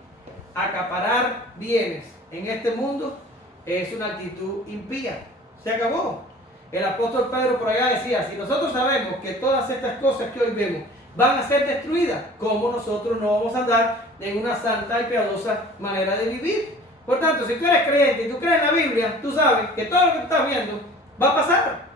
Acaparar bienes en este mundo es una actitud impía. Se acabó. El apóstol Pedro por allá decía, si nosotros sabemos que todas estas cosas que hoy vemos van a ser destruidas, ¿cómo nosotros no vamos a andar en una santa y piadosa manera de vivir? Por tanto, si tú eres creyente y tú crees en la Biblia, tú sabes que todo lo que tú estás viendo va a pasar.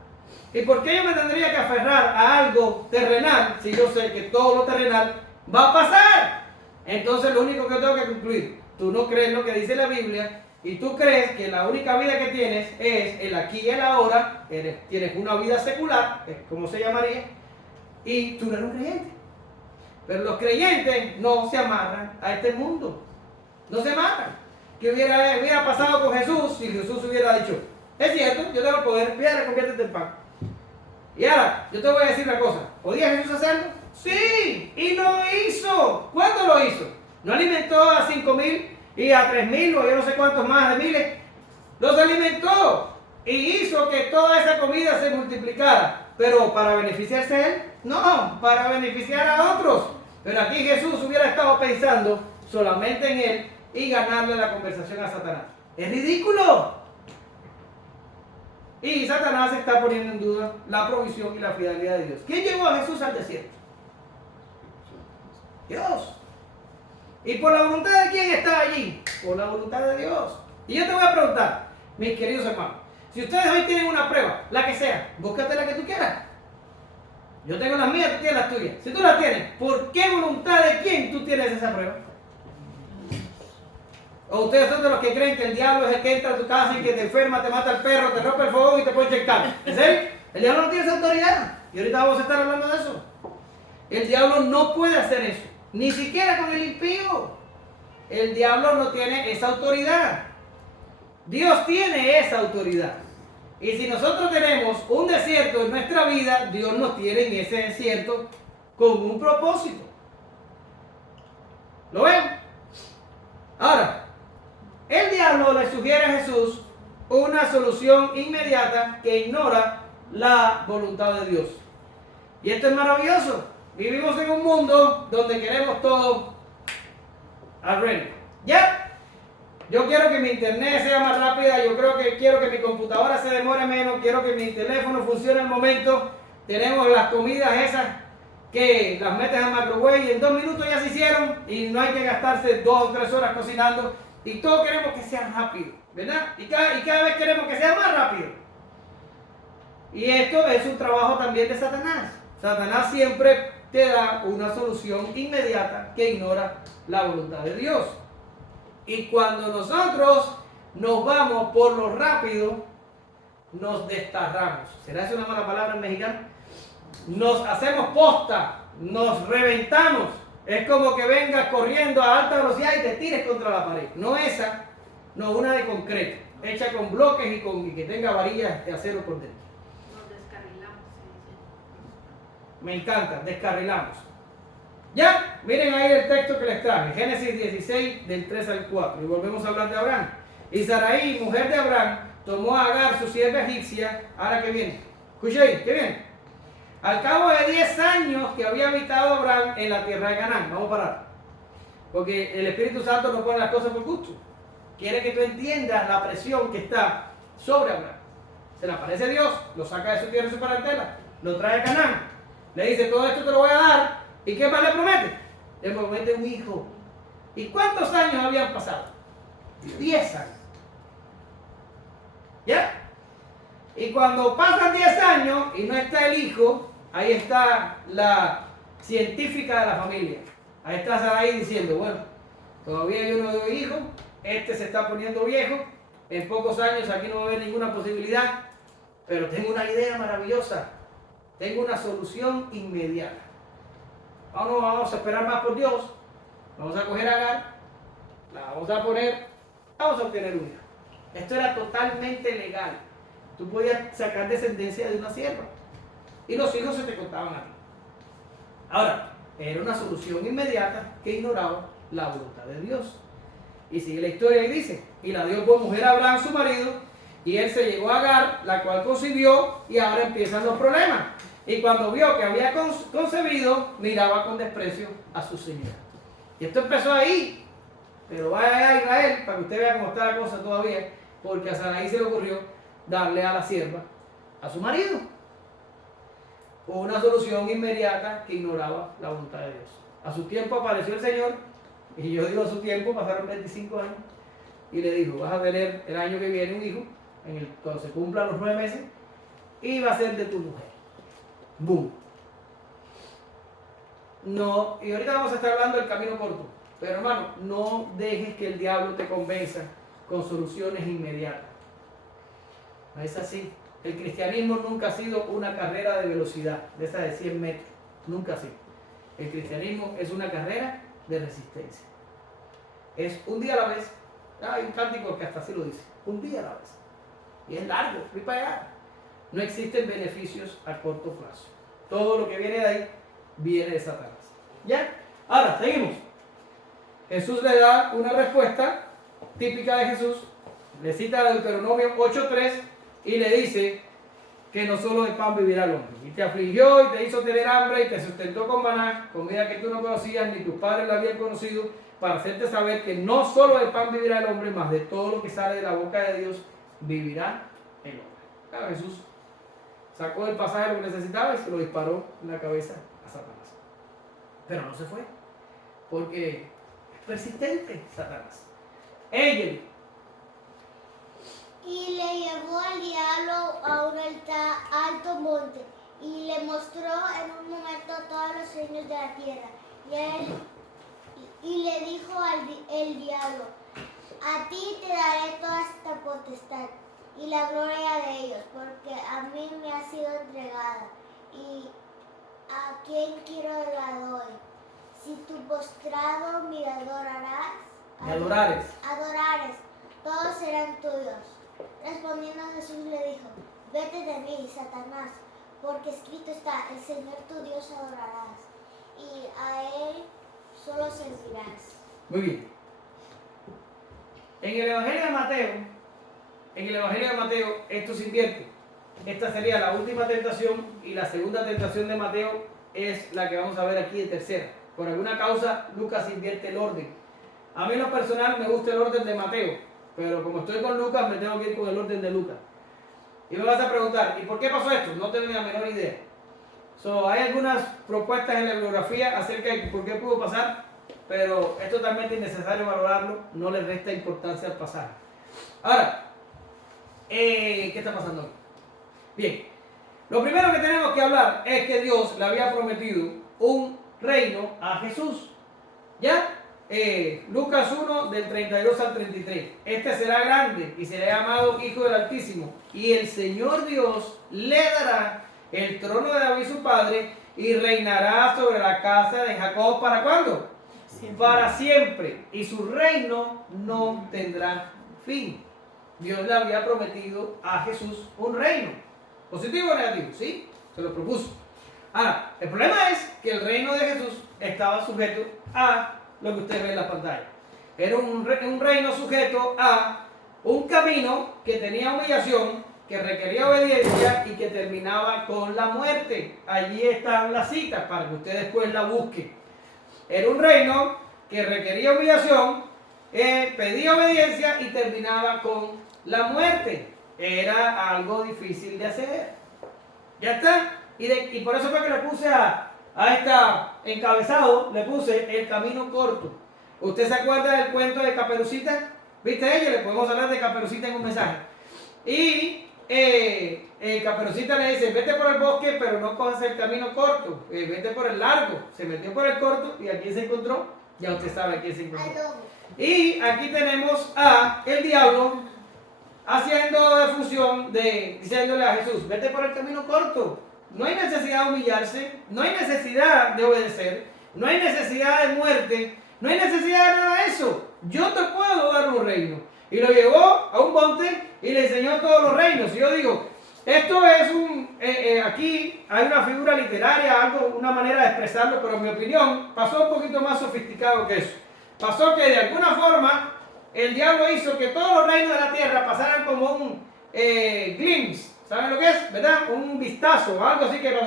¿Y por qué yo me tendría que aferrar a algo terrenal si yo sé que todo lo terrenal va a pasar? Entonces lo único que tengo que concluir, tú no crees lo que dice la Biblia y tú crees que la única vida que tienes es el aquí y el ahora, tienes una vida secular, como se llamaría, y tú no eres un creyente. Pero los creyentes no se amarran a este mundo, no se amarran. ¿Qué hubiera pasado con Jesús si Jesús hubiera dicho, es cierto, yo tengo el poder, piedra, conviértete en pan? Y ahora, yo te voy a decir una cosa, ¿podía Jesús hacerlo? Sí, y lo hizo. ¿Cuándo lo hizo? ¿No alimentó a 5,000 y a 3,000 o yo no sé cuántos más de miles? Los alimentó y hizo que toda esa comida se multiplicara. ¿Pero para beneficiarse a él? No, para beneficiar a otros. Pero aquí Jesús hubiera estado pensando solamente en él y ganarle la conversación a Satanás. ¡Es ridículo! Y Satanás está poniendo en duda la provisión y la fidelidad de Dios. ¿Quién llevó a Jesús al desierto? Dios. ¿Y por la voluntad de quién está allí? Por la voluntad de Dios. Y yo te voy a preguntar, mis queridos hermanos, si ustedes hoy tienen una prueba, la que sea, búscate la que tú quieras. Yo tengo las mías, tú tienes las tuyas. Si tú las tienes, ¿por qué voluntad de quién tú tienes esa prueba? ¿O ustedes son de los que creen que el diablo es el que entra a tu casa y que te enferma, te mata el perro, te rompe el fuego y te pone el cable? ¿En serio? El diablo no tiene esa autoridad. Y ahorita vamos a estar hablando de eso. El diablo no puede hacer eso. Ni siquiera con el impío. El diablo no tiene esa autoridad. Dios tiene esa autoridad. Y si nosotros tenemos un desierto en nuestra vida, Dios nos tiene en ese desierto con un propósito. ¿Lo ven? Ahora, el diablo le sugiere a Jesús una solución inmediata que ignora la voluntad de Dios. Y esto es maravilloso. Vivimos en un mundo donde queremos todo already. ¿Ya? Yo quiero que mi internet sea más rápida, quiero que mi computadora se demore menos, quiero que mi teléfono funcione al momento. Tenemos las comidas esas que las metes al microwave y en 2 minutos ya se hicieron y no hay que gastarse 2 o 3 horas cocinando. Y todos queremos que sea rápido, ¿verdad? Y cada vez queremos que sea más rápido. Y esto es un trabajo también de Satanás. Satanás siempre te da una solución inmediata que ignora la voluntad de Dios. Y cuando nosotros nos vamos por lo rápido, nos destarramos. ¿Será eso una mala palabra en mexicano? Nos hacemos posta, nos reventamos. Es como que vengas corriendo a alta velocidad y te tires contra la pared. No esa, no una de concreto, hecha con bloques y que tenga varillas de acero por dentro. Nos descarrilamos, se dice. Me encanta, descarrilamos. Ya, miren ahí el texto que les traje, Génesis 16, del 3 al 4. Y volvemos a hablar de Abraham. Y Sarai, mujer de Abraham, tomó a Agar, su sierva egipcia. Ahora que viene, escucha ahí, ¿qué viene? Al cabo de 10 años que había habitado Abraham en la tierra de Canaán. Vamos a parar. Porque el Espíritu Santo no pone las cosas por gusto. Quiere que tú entiendas la presión que está sobre Abraham. Se le aparece Dios, lo saca de su tierra y su parentela, lo trae a Canaán. Le dice, todo esto te lo voy a dar. ¿Y qué más le promete? Le promete un hijo. ¿Y cuántos años habían pasado? 10 años. ¿Ya? Y cuando pasan 10 años y no está el hijo, ahí está la científica de la familia. Ahí está Sarai diciendo, bueno, todavía yo no doy hijo, este se está poniendo viejo, en pocos años aquí no va a haber ninguna posibilidad, pero tengo una idea maravillosa, tengo una solución inmediata. Vamos a esperar más por Dios, vamos a coger a Agar, la vamos a poner, vamos a obtener un hijo. Esto era totalmente legal. Tú podías sacar descendencia de una sierva y los hijos se te contaban a ti. Ahora, era una solución inmediata que ignoraba la voluntad de Dios. Y sigue la historia y dice, y la dio por mujer a Abraham su marido, y él se llegó a Agar, la cual concibió, y ahora empiezan los problemas. Y cuando vio que había concebido, miraba con desprecio a su señora. Y esto empezó ahí, pero vaya a Israel para que usted vea cómo está la cosa todavía, porque a Saraí se le ocurrió darle a la sierva a su marido. Una solución inmediata que ignoraba la voluntad de Dios. A su tiempo apareció el Señor, y yo digo a su tiempo, pasaron 25 años, y le dijo, vas a tener el año que viene un hijo, cuando se cumplan los 9 meses, y va a ser de tu mujer. ¡Boom! No, y ahorita vamos a estar hablando del camino corto, pero hermano, no dejes que el diablo te convenza con soluciones inmediatas. No es así. El cristianismo nunca ha sido una carrera de velocidad, de esa de 100 metros. Nunca ha sido. El cristianismo es una carrera de resistencia. Es un día a la vez. Hay un cántico que hasta así lo dice. Un día a la vez. Y es largo, fui para allá. No existen beneficios a corto plazo. Todo lo que viene de ahí viene de Satanás. ¿Ya? Ahora, seguimos. Jesús le da una respuesta típica de Jesús. Le cita Deuteronomio 8:3 y le dice que no solo de pan vivirá el hombre. Y te afligió y te hizo tener hambre y te sustentó con maná, comida que tú no conocías ni tus padres la habían conocido, para hacerte saber que no solo de pan vivirá el hombre, mas de todo lo que sale de la boca de Dios vivirá el hombre. Claro, Jesús sacó el pasaje lo que necesitaba y se lo disparó en la cabeza a Satanás. Pero no se fue, porque es persistente Satanás. Ella. Y le llevó al diablo a un alto monte y le mostró en un momento todos los reinos de la tierra. Y le dijo el diablo, a ti te daré toda esta potestad y la gloria de ellos, porque a mí me ha sido entregada. Y a quien quiero la doy. Si tu postrado me adorares, todos serán tuyos. Respondiendo Jesús le dijo, vete de mí, Satanás, porque escrito está, el Señor tu Dios adorarás, y a Él solo servirás. Muy bien. En el Evangelio de Mateo, esto se invierte. Esta sería la última tentación y la segunda tentación de Mateo es la que vamos a ver aquí de tercera. Por alguna causa, Lucas invierte el orden. A mí en lo personal me gusta el orden de Mateo, pero como estoy con Lucas, me tengo que ir con el orden de Lucas. Y me vas a preguntar, ¿y por qué pasó esto? No tengo ni la menor idea. Hay algunas propuestas en la bibliografía acerca de por qué pudo pasar, pero es totalmente innecesario valorarlo, no le resta importancia al pasaje. Ahora, ¿qué está pasando aquí? Bien, lo primero que tenemos que hablar es que Dios le había prometido un reino a Jesús. ¿Ya? Lucas 1 del 32 al 33. Este será grande y será llamado Hijo del Altísimo, y el Señor Dios le dará el trono de David su padre y reinará sobre la casa de Jacob. ¿Para cuándo? Siempre. Para siempre, y su reino no tendrá fin. Dios le había prometido a Jesús un reino. ¿Positivo o negativo? Sí, se lo propuso. Ahora, el problema es que el reino de Jesús estaba sujeto a lo que usted ve en la pantalla. Era un reino sujeto a un camino que tenía humillación, que requería obediencia y que terminaba con la muerte. Allí están las citas para que usted después la busque. Era un reino que requería humillación, pedía obediencia y terminaba con la muerte. Era algo difícil de hacer. ¿Ya está? Y por eso fue que le puse a esta encabezado, le puse el camino corto. ¿Usted se acuerda del cuento de Caperucita? ¿Viste ella? Le podemos hablar de Caperucita en un mensaje. Y Caperucita le dice, vete por el bosque, pero no cojas el camino corto. Vete por el largo. Se metió por el corto y aquí se encontró. Ya usted sabe aquí se encontró. Y aquí tenemos a el diablo haciendo de fusión, diciéndole a Jesús, vete por el camino corto. No hay necesidad de humillarse, no hay necesidad de obedecer, no hay necesidad de muerte, no hay necesidad de nada de eso. Yo te puedo dar un reino. Y lo llevó a un monte y le enseñó todos los reinos. Y yo digo, esto es aquí hay una figura literaria, una manera de expresarlo, pero en mi opinión pasó un poquito más sofisticado que eso. Pasó que de alguna forma el diablo hizo que todos los reinos de la tierra pasaran como un glimpse. ¿Saben lo que es? ¿Verdad? Un vistazo, algo así que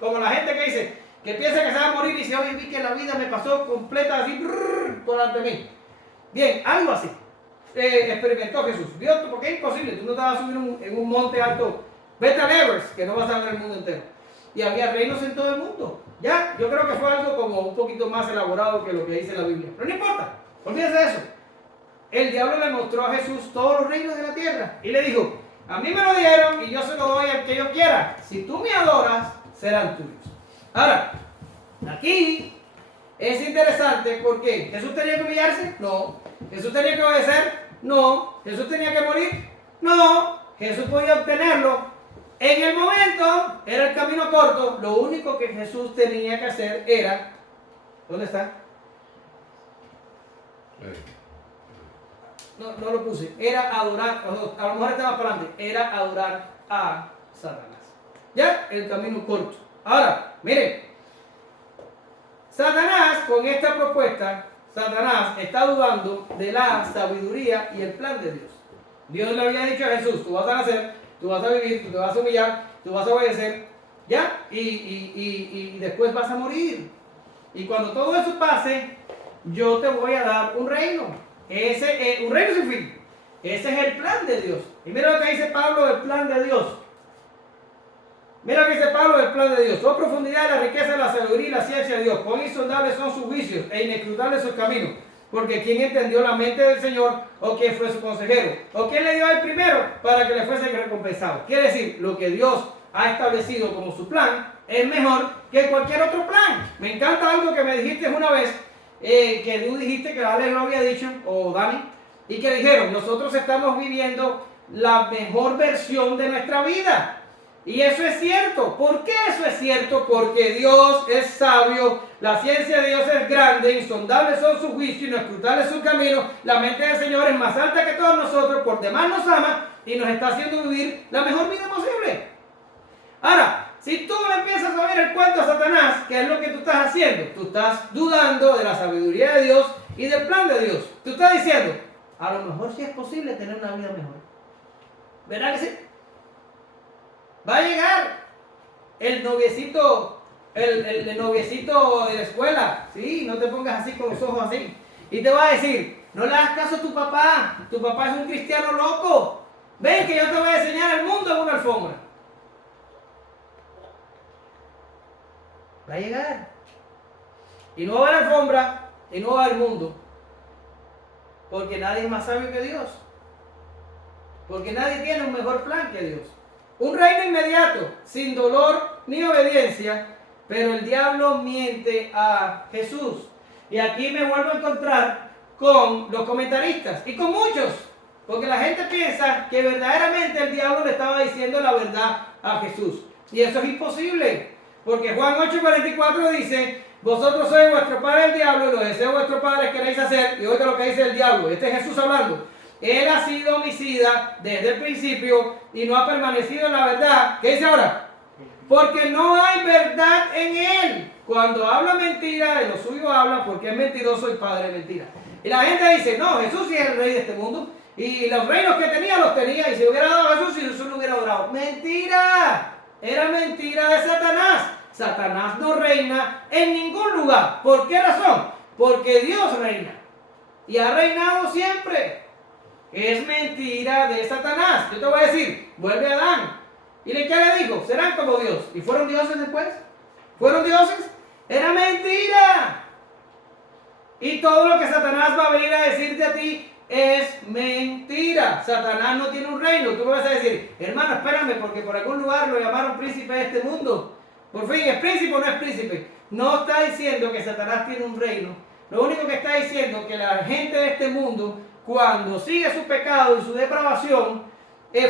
como la gente que dice, que piensa que se va a morir y dice, oye, vi que la vida me pasó completa así, por delante de mí. Bien, algo así. Experimentó Jesús. Vio, porque es imposible, tú no te vas a subir en un monte alto, vete al Everest, que no vas a ver el mundo entero. Y había reinos en todo el mundo. Ya, yo creo que fue algo como un poquito más elaborado que lo que dice la Biblia. Pero no importa, olvídese de eso. El diablo le mostró a Jesús todos los reinos de la tierra y le dijo, a mí me lo dieron y yo se lo doy al que yo quiera. Si tú me adoras, serán tuyos. Ahora, aquí es interesante porque Jesús tenía que humillarse, no. Jesús tenía que obedecer, no. Jesús tenía que morir, no. Jesús podía obtenerlo. En el momento era el camino corto. Lo único que Jesús tenía que hacer era, ¿dónde está? No lo puse. Era adorar, a lo mejor estaba para adelante. Era adorar a Satanás. Ya, el camino corto. Ahora, miren. Satanás, con esta propuesta, Satanás está dudando de la sabiduría y el plan de Dios. Dios le había dicho a Jesús, tú vas a nacer, tú vas a vivir, tú te vas a humillar, tú vas a obedecer, ¿ya? Y después vas a morir. Y cuando todo eso pase, yo te voy a dar un reino. Un reino sin fin. Ese es el plan de Dios. Y mira lo que dice Pablo del plan de Dios. Mira lo que dice Pablo del plan de Dios. Oh, profundidad de la riqueza de la sabiduría y la ciencia de Dios. Cuán insondables son sus juicios e inescrutables sus caminos. Porque ¿quién entendió la mente del Señor? ¿O quién fue su consejero? ¿O quién le dio al primero para que le fuese recompensado? Quiere decir, lo que Dios ha establecido como su plan es mejor que cualquier otro plan. Me encanta algo que me dijiste una vez, que tú dijiste que Ale lo había dicho, o Dani, y que dijeron, nosotros estamos viviendo la mejor versión de nuestra vida. Y eso es cierto. ¿Por qué eso es cierto? Porque Dios es sabio, la ciencia de Dios es grande, insondables son sus juicios, inescrutables sus caminos, la mente del Señor es más alta que todos nosotros, por demás nos ama y nos está haciendo vivir la mejor vida posible. Ahora, si tú le empiezas a ver el cuento a Satanás, ¿qué es lo que tú estás haciendo? Tú estás dudando de la sabiduría de Dios y del plan de Dios. Tú estás diciendo, a lo mejor sí es posible tener una vida mejor. ¿Verdad que sí? Va a llegar el noviecito, el noviecito de la escuela, ¿sí? No te pongas así con los ojos así. Y te va a decir, no le hagas caso a tu papá es un cristiano loco. Ven que yo te voy a enseñar el mundo en una alfombra. Va a llegar. Y no va a haber alfombra, y no va a haber mundo. Porque nadie es más sabio que Dios. Porque nadie tiene un mejor plan que Dios. Un reino inmediato, sin dolor ni obediencia, pero el diablo miente a Jesús. Y aquí me vuelvo a encontrar con los comentaristas y con muchos, porque la gente piensa que verdaderamente el diablo le estaba diciendo la verdad a Jesús. Y eso es imposible, porque Juan 8:44 dice, vosotros sois vuestro padre el diablo y los deseos de vuestro padre queréis hacer. Y oiga lo que dice el diablo, este es Jesús hablando. Él ha sido homicida desde el principio y no ha permanecido en la verdad. ¿Qué dice ahora? Porque no hay verdad en él. Cuando habla mentira, de lo suyo habla porque es mentiroso y padre de mentira. Y la gente dice, no, Jesús sí es el rey de este mundo. Y los reinos que tenía, los tenía. Y si hubiera dado a Jesús, si Jesús lo hubiera adorado. ¡Mentira! Era mentira de Satanás. Satanás no reina en ningún lugar. ¿Por qué razón? Porque Dios reina. Y ha reinado siempre. Es mentira de Satanás. Yo te voy a decir, vuelve a Adán. ¿Y qué le dijo? Serán como Dios. ¿Y fueron dioses después? ¿Fueron dioses? Era mentira. Y todo lo que Satanás va a venir a decirte a ti es mentira. Satanás no tiene un reino. Tú me vas a decir, hermano, espérame, porque por algún lugar lo llamaron príncipe de este mundo. Por fin, ¿es príncipe o no es príncipe? No está diciendo que Satanás tiene un reino. Lo único que está diciendo es que la gente de este mundo, cuando sigue su pecado y su depravación,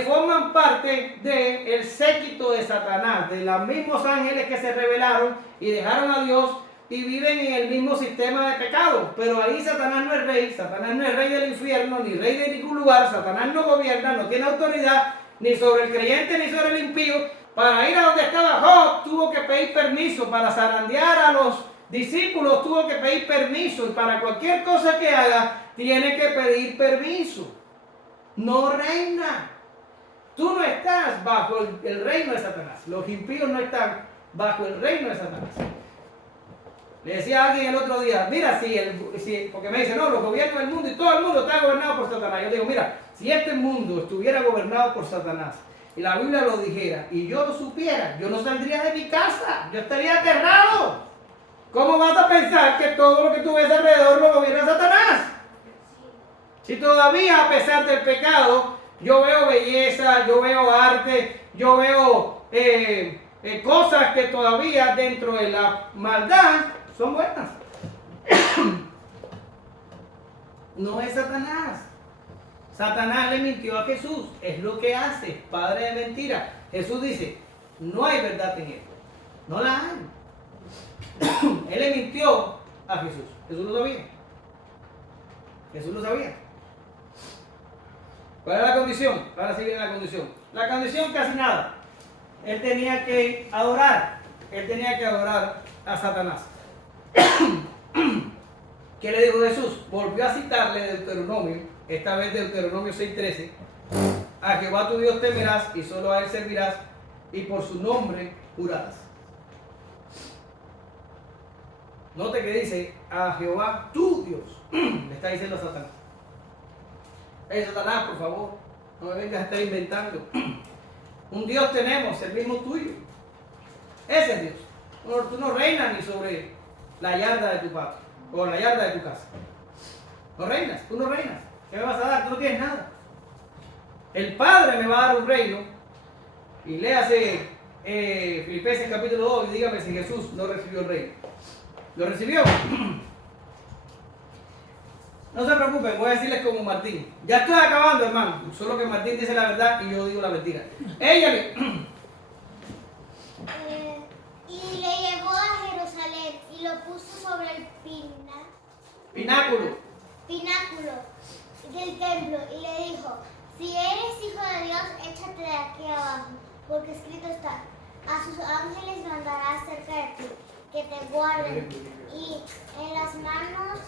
forman parte del séquito de Satanás, de los mismos ángeles que se rebelaron y dejaron a Dios y viven en el mismo sistema de pecado. Pero ahí Satanás no es rey, Satanás no es rey del infierno, ni rey de ningún lugar. Satanás no gobierna, no tiene autoridad ni sobre el creyente ni sobre el impío. Para ir a donde estaba Job tuvo que pedir permiso, para zarandear a los discípulos tuvo que pedir permiso, y para cualquier cosa que haga tiene que pedir permiso. No reina. Tú no estás bajo el reino de Satanás. Los impíos no están bajo el reino de Satanás. Le decía a alguien el otro día, mira, porque me dice, no, los gobiernos del mundo y todo el mundo está gobernado por Satanás. Yo digo, mira, si este mundo estuviera gobernado por Satanás y la Biblia lo dijera y yo lo supiera, yo no saldría de mi casa, yo estaría aterrado. ¿Cómo vas a pensar que todo lo que tú ves alrededor lo gobierna Satanás? Si todavía a pesar del pecado, yo veo belleza, yo veo arte, yo veo cosas que todavía dentro de la maldad son buenas. No es Satanás. Satanás le mintió a Jesús. Es lo que hace, padre de mentira. Jesús dice, no hay verdad en él. No la hay. Él le mintió a Jesús. Jesús lo sabía. Jesús lo sabía. ¿Cuál es la condición? Ahora sí viene la condición. La condición casi nada. Él tenía que adorar. Él tenía que adorar a Satanás. ¿Qué le dijo Jesús? Volvió a citarle Deuteronomio, esta vez Deuteronomio 6:13. A Jehová tu Dios temerás y solo a él servirás y por su nombre jurarás. Note que dice a Jehová tu Dios. Le está diciendo a Satanás. Satanás, por favor, no me vengas a estar inventando. Un Dios tenemos, el mismo tuyo. Ese es Dios. Tú no reinas ni sobre la yarda de tu patio o la yarda de tu casa. No reinas, tú no reinas. ¿Qué me vas a dar? Tú no tienes nada. El Padre me va a dar un reino. Y léase Filipenses capítulo 2 y dígame si Jesús no recibió el reino. ¿Lo recibió? No se preocupen, voy a decirles como Martín. Ya estoy acabando, hermano. Solo que Martín dice la verdad y yo digo la mentira. Ella le... Y le llevó a Jerusalén y lo puso sobre el pináculo del templo y le dijo, si eres hijo de Dios, échate de aquí abajo, porque escrito está, a sus ángeles mandará cerca de ti, que te guarden, y en las manos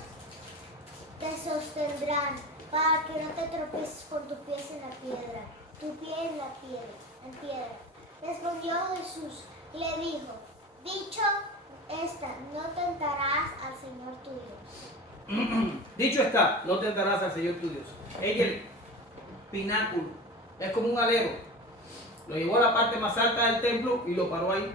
te sostendrán, para que no te tropieces con tu pie en la piedra, tu pie en piedra. Respondió Jesús y le dijo, dicho está, no tentarás al Señor tu Dios. Dicho está, no tentarás al Señor tu Dios. El pináculo es como un alero. Lo llevó a la parte más alta del templo y lo paró ahí.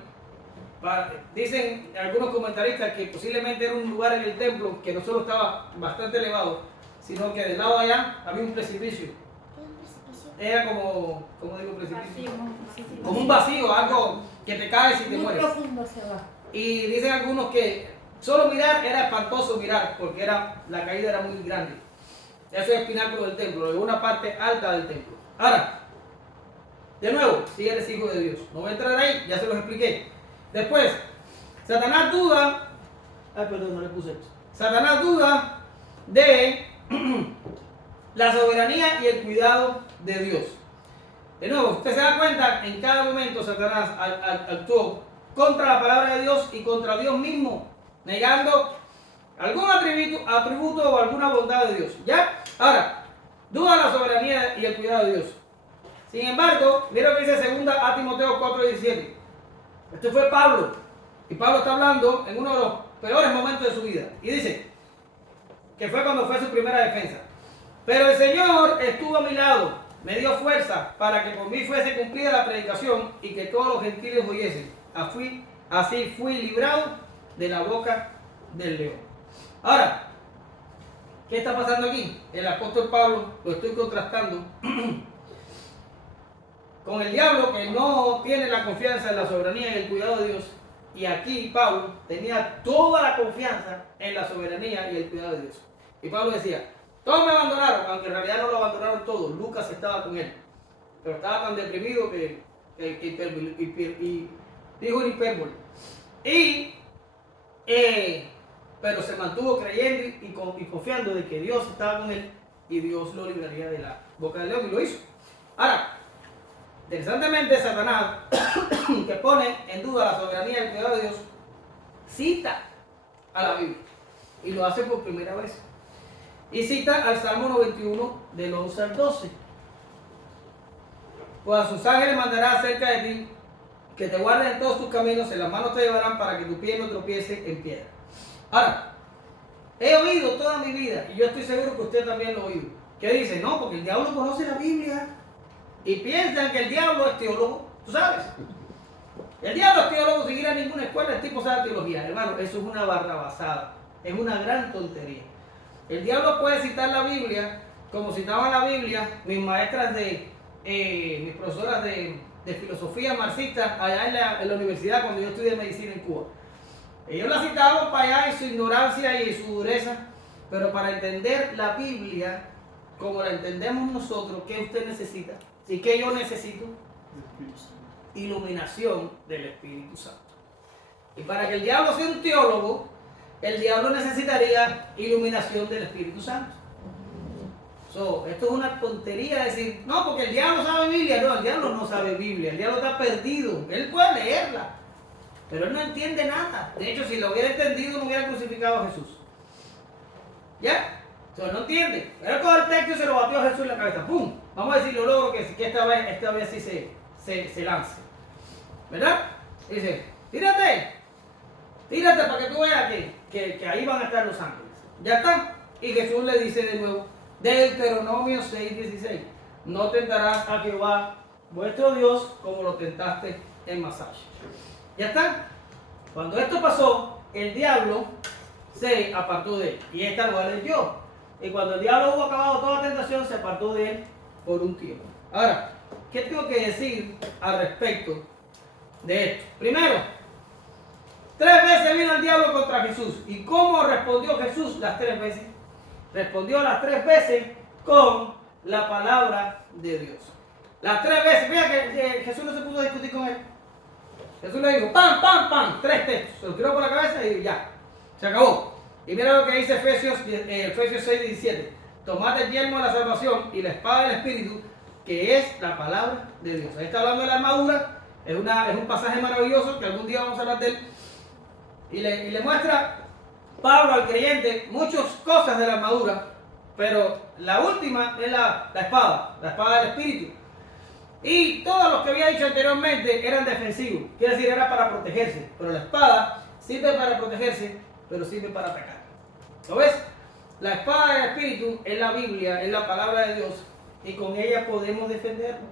Dicen algunos comentaristas que posiblemente era un lugar en el templo que no solo estaba bastante elevado, sino que del lado de allá había un precipicio. ¿Qué es un precipicio? Era como digo precipicio? Vacío. Como un vacío, algo que te caes y te Muy mueres. profundo se va. Y dicen algunos que solo mirar era espantoso mirar, porque la caída era muy grande. Eso es el pináculo del templo, una parte alta del templo. Ahora, de nuevo, si eres hijo de Dios, no voy a entrar ahí, ya se los expliqué. Después, Satanás duda, no le puse esto. Satanás duda de la soberanía y el cuidado de Dios. De nuevo, usted se da cuenta, en cada momento Satanás actuó contra la palabra de Dios y contra Dios mismo, negando algún atributo o alguna bondad de Dios. ¿Ya? Ahora, duda la soberanía y el cuidado de Dios. Sin embargo, mira lo que dice 2 a Timoteo 4:17. Este fue Pablo. Y Pablo está hablando en uno de los peores momentos de su vida. Y dice que fue cuando fue su primera defensa. Pero el Señor estuvo a mi lado, me dio fuerza para que por mí fuese cumplida la predicación y que todos los gentiles oyesen. Así fui librado de la boca del león. Ahora, ¿qué está pasando aquí? El apóstol Pablo lo estoy contrastando con el diablo, que no tiene la confianza en la soberanía y el cuidado de Dios. Y aquí Pablo tenía toda la confianza en la soberanía y el cuidado de Dios. Y Pablo decía, todos me abandonaron, aunque en realidad no lo abandonaron todos. Lucas estaba con él. Pero estaba tan deprimido que dijo una hipérbole. Pero se mantuvo creyendo y confiando de que Dios estaba con él y Dios lo libraría de la boca del león, y lo hizo. Ahora, interesantemente, Satanás, que pone en duda la soberanía y el cuidado de Dios, cita a la Biblia y lo hace por primera vez. Y cita al Salmo 91 del 11 al 12. Pues a sus ángeles mandará acerca de ti, que te guarden en todos tus caminos, en las manos te llevarán para que tu pie no tropiece en piedra. Ahora, he oído toda mi vida, y yo estoy seguro que usted también lo ha oído, que dice, no, porque el diablo conoce la Biblia y piensan que el diablo es teólogo, tú sabes. El diablo es teólogo sin ir a ninguna escuela, el tipo sabe teología. Hermano, eso es una barrabasada, es una gran tontería. El diablo puede citar la Biblia como citaban la Biblia mis maestras mis profesoras de filosofía marxista allá en la universidad cuando yo estudié medicina en Cuba. Ellos la citaban para allá en su ignorancia y su dureza, pero para entender la Biblia como la entendemos nosotros, ¿qué usted necesita? ¿Y qué yo necesito? Iluminación del Espíritu Santo. Y para que el diablo sea un teólogo, el diablo necesitaría iluminación del Espíritu Santo. Esto es una tontería decir, no, porque el diablo sabe Biblia. No, el diablo no sabe Biblia, el diablo está perdido. Él puede leerla, pero él no entiende nada. De hecho, si lo hubiera entendido, no hubiera crucificado a Jesús. ¿Ya? Entonces no entiende. Él coge el texto y se lo batió a Jesús en la cabeza. ¡Pum! Vamos a decir, lo logro que esta vez sí se lance. ¿Verdad? Y dice, tírate para que tú veas que ahí van a estar los ángeles. ¿Ya está? Y Jesús le dice de nuevo, Deuteronomio 6:16, no tentarás a Jehová vuestro Dios como lo tentaste en Masach. ¿Ya está? Cuando esto pasó, el diablo se apartó de él. Y esta lo voy a leer yo. Y cuando el diablo hubo acabado toda tentación, se apartó de él por un tiempo. Ahora, ¿qué tengo que decir al respecto de esto? Primero, 3 veces vino el diablo contra Jesús. ¿Y cómo respondió Jesús las 3 veces? Respondió las 3 veces con la palabra de Dios. Las 3 veces, mira que Jesús no se puso a discutir con él. Jesús le dijo, pam, pam, pam, 3 textos. Se lo tiró por la cabeza y ya, se acabó. Y mira lo que dice Efesios 6:17. Tomad el yelmo de la salvación y la espada del Espíritu, que es la palabra de Dios. Ahí está hablando de la armadura. Es un pasaje maravilloso que algún día vamos a hablar de él. Y le muestra Pablo al creyente muchas cosas de la armadura, pero la última es la espada del Espíritu. Y todos los que había dicho anteriormente eran defensivos, quiere decir, era para protegerse, pero la espada sirve para protegerse, pero sirve para atacar. ¿Lo ves? La espada del Espíritu es la Biblia, es la palabra de Dios, y con ella podemos defendernos.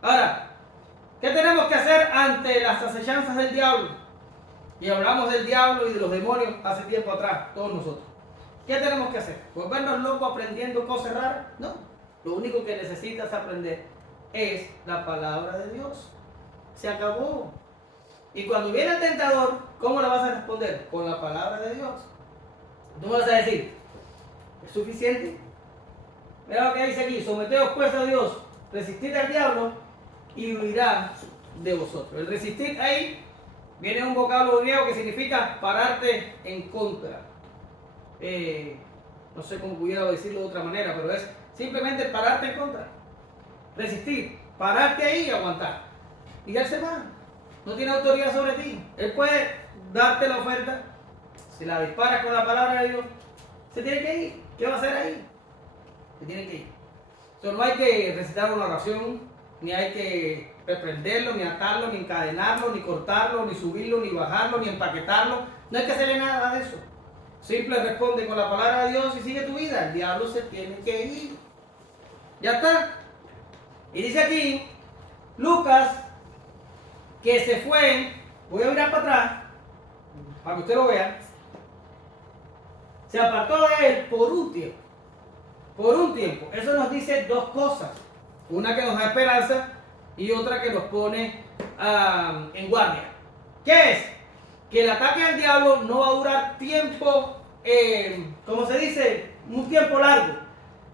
Ahora, ¿qué tenemos que hacer ante las acechanzas del diablo? Y hablamos del diablo y de los demonios hace tiempo atrás, todos nosotros. ¿Qué tenemos que hacer? ¿Volvernos locos aprendiendo cosas raras? No. Lo único que necesitas aprender es la palabra de Dios. Se acabó. Y cuando viene el tentador, ¿cómo le vas a responder? Con la palabra de Dios. Tú me vas a decir, ¿es suficiente? Mira lo que dice aquí, someteos pues a Dios, resistid al diablo y huirá de vosotros. El resistir ahí viene un vocablo griego que significa pararte en contra. No sé cómo pudiera decirlo de otra manera, pero es simplemente pararte en contra. Resistir, pararte ahí y aguantar. Y él se va. No tiene autoridad sobre ti. Él puede darte la oferta. Si la disparas con la palabra de Dios, se tiene que ir. ¿Qué va a hacer ahí? Se tiene que ir. Entonces, no hay que recitar una oración, ni hay que reprenderlo, ni atarlo, ni encadenarlo, ni cortarlo, ni subirlo, ni bajarlo, ni empaquetarlo. No hay que hacerle nada de eso. Simple responde con la palabra de Dios y sigue tu vida. El diablo se tiene que ir. Ya está. Y dice aquí, Lucas, que se fue, voy a mirar para atrás, para que usted lo vea, se apartó de él por un tiempo. Por un tiempo. Eso nos dice 2 cosas. Una que nos da esperanza y otra que nos pone en guardia. ¿Qué es? Que el ataque del diablo no va a durar tiempo, como se dice, un tiempo largo.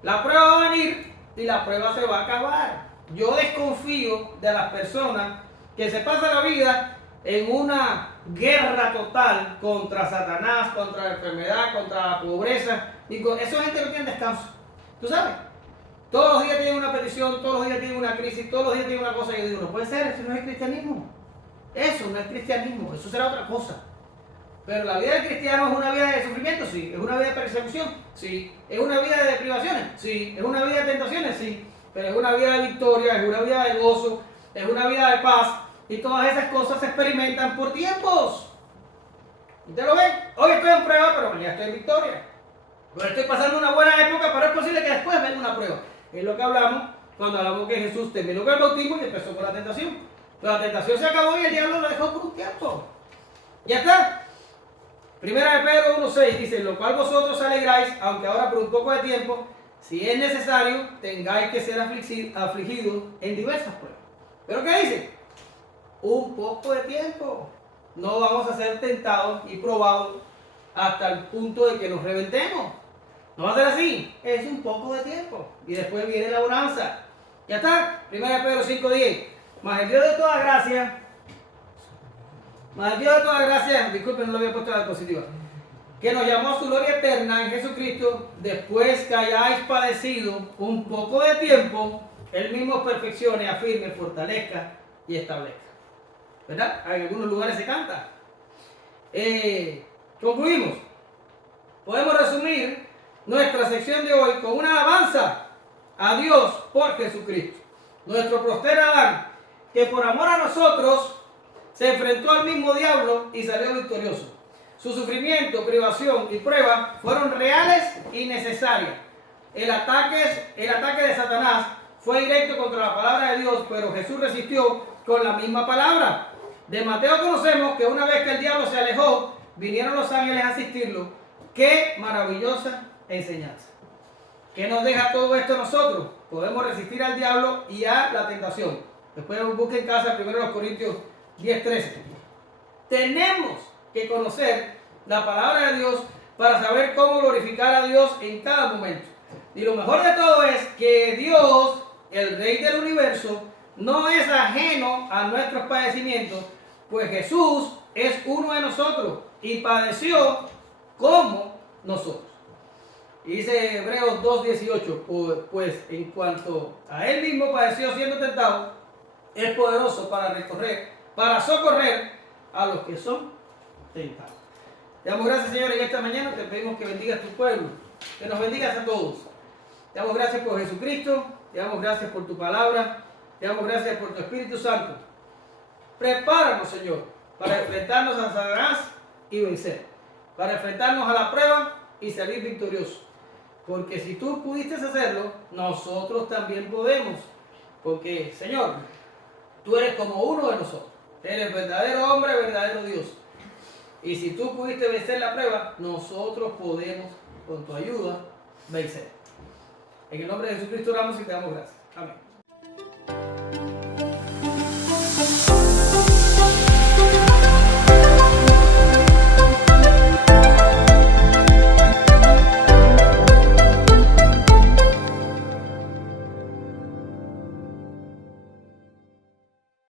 La prueba va a venir y la prueba se va a acabar. Yo desconfío de las personas que se pasan la vida en una guerra total contra Satanás, contra la enfermedad, contra la pobreza. Y con esa gente no tiene descanso. ¿Tú sabes? Todos los días tienen una petición, todos los días tienen una crisis, todos los días tienen una cosa. Y yo digo, no puede ser, eso no es cristianismo. Eso no es cristianismo, eso será otra cosa. Pero la vida del cristiano es una vida de sufrimiento, sí. Es una vida de persecución, sí. Es una vida de privaciones, sí. Es una vida de tentaciones, sí. Pero es una vida de victoria, es una vida de gozo, es una vida de paz. Y todas esas cosas se experimentan por tiempos. ¿Usted lo ve? Hoy estoy en prueba, pero mañana estoy en victoria. Hoy estoy pasando una buena época, pero es posible que después venga una prueba. Es lo que hablamos cuando hablamos que Jesús terminó con el bautismo y empezó con la tentación. Pero la tentación se acabó y el diablo la dejó por un tiempo. Ya está. Primera de Pedro 1:6 dice, lo cual vosotros alegráis, aunque ahora por un poco de tiempo, si es necesario, tengáis que ser afligidos en diversas pruebas. ¿Pero qué dice? Un poco de tiempo. No vamos a ser tentados y probados hasta el punto de que nos reventemos. No va a ser así. Es un poco de tiempo. Y después viene la bonanza. Ya está. Primera de Pedro 5:10. Mas el Dios de toda gracia, disculpen, no lo había puesto en la diapositiva, que nos llamó a su gloria eterna en Jesucristo, después que hayáis padecido un poco de tiempo, Él mismo perfeccione, afirme, fortalezca y establezca. ¿Verdad? En algunos lugares se canta. Concluimos. Podemos resumir nuestra sección de hoy con una alabanza a Dios por Jesucristo. Nuestro postero Adán, que por amor a nosotros se enfrentó al mismo diablo y salió victorioso. Su sufrimiento, privación y prueba fueron reales y necesarias. El ataque de Satanás fue directo contra la palabra de Dios, pero Jesús resistió con la misma palabra. De Mateo conocemos que una vez que el diablo se alejó, vinieron los ángeles a asistirlo. ¡Qué maravillosa enseñanza! ¿Qué nos deja todo esto a nosotros? Podemos resistir al diablo y a la tentación. Después busquen en casa 1 Corintios 10:13. Tenemos que conocer la palabra de Dios para saber cómo glorificar a Dios en cada momento. Y lo mejor de todo es que Dios, el Rey del universo, no es ajeno a nuestros padecimientos, pues Jesús es uno de nosotros y padeció como nosotros. Y dice Hebreos 2:18, pues en cuanto a él mismo padeció siendo tentado, es poderoso para socorrer a los que son tentados. Te damos gracias, Señor, en esta mañana. Te pedimos que bendigas tu pueblo, que nos bendigas a todos. Te damos gracias por Jesucristo, te damos gracias por tu palabra, te damos gracias por tu Espíritu Santo. Prepáranos, Señor, para enfrentarnos a Satanás y vencer, para enfrentarnos a la prueba y salir victoriosos. Porque si tú pudiste hacerlo, nosotros también podemos. Porque, Señor, tú eres como uno de nosotros. Eres verdadero hombre, verdadero Dios. Y si tú pudiste vencer la prueba, nosotros podemos, con tu ayuda, vencer. En el nombre de Jesucristo oramos y te damos gracias. Amén.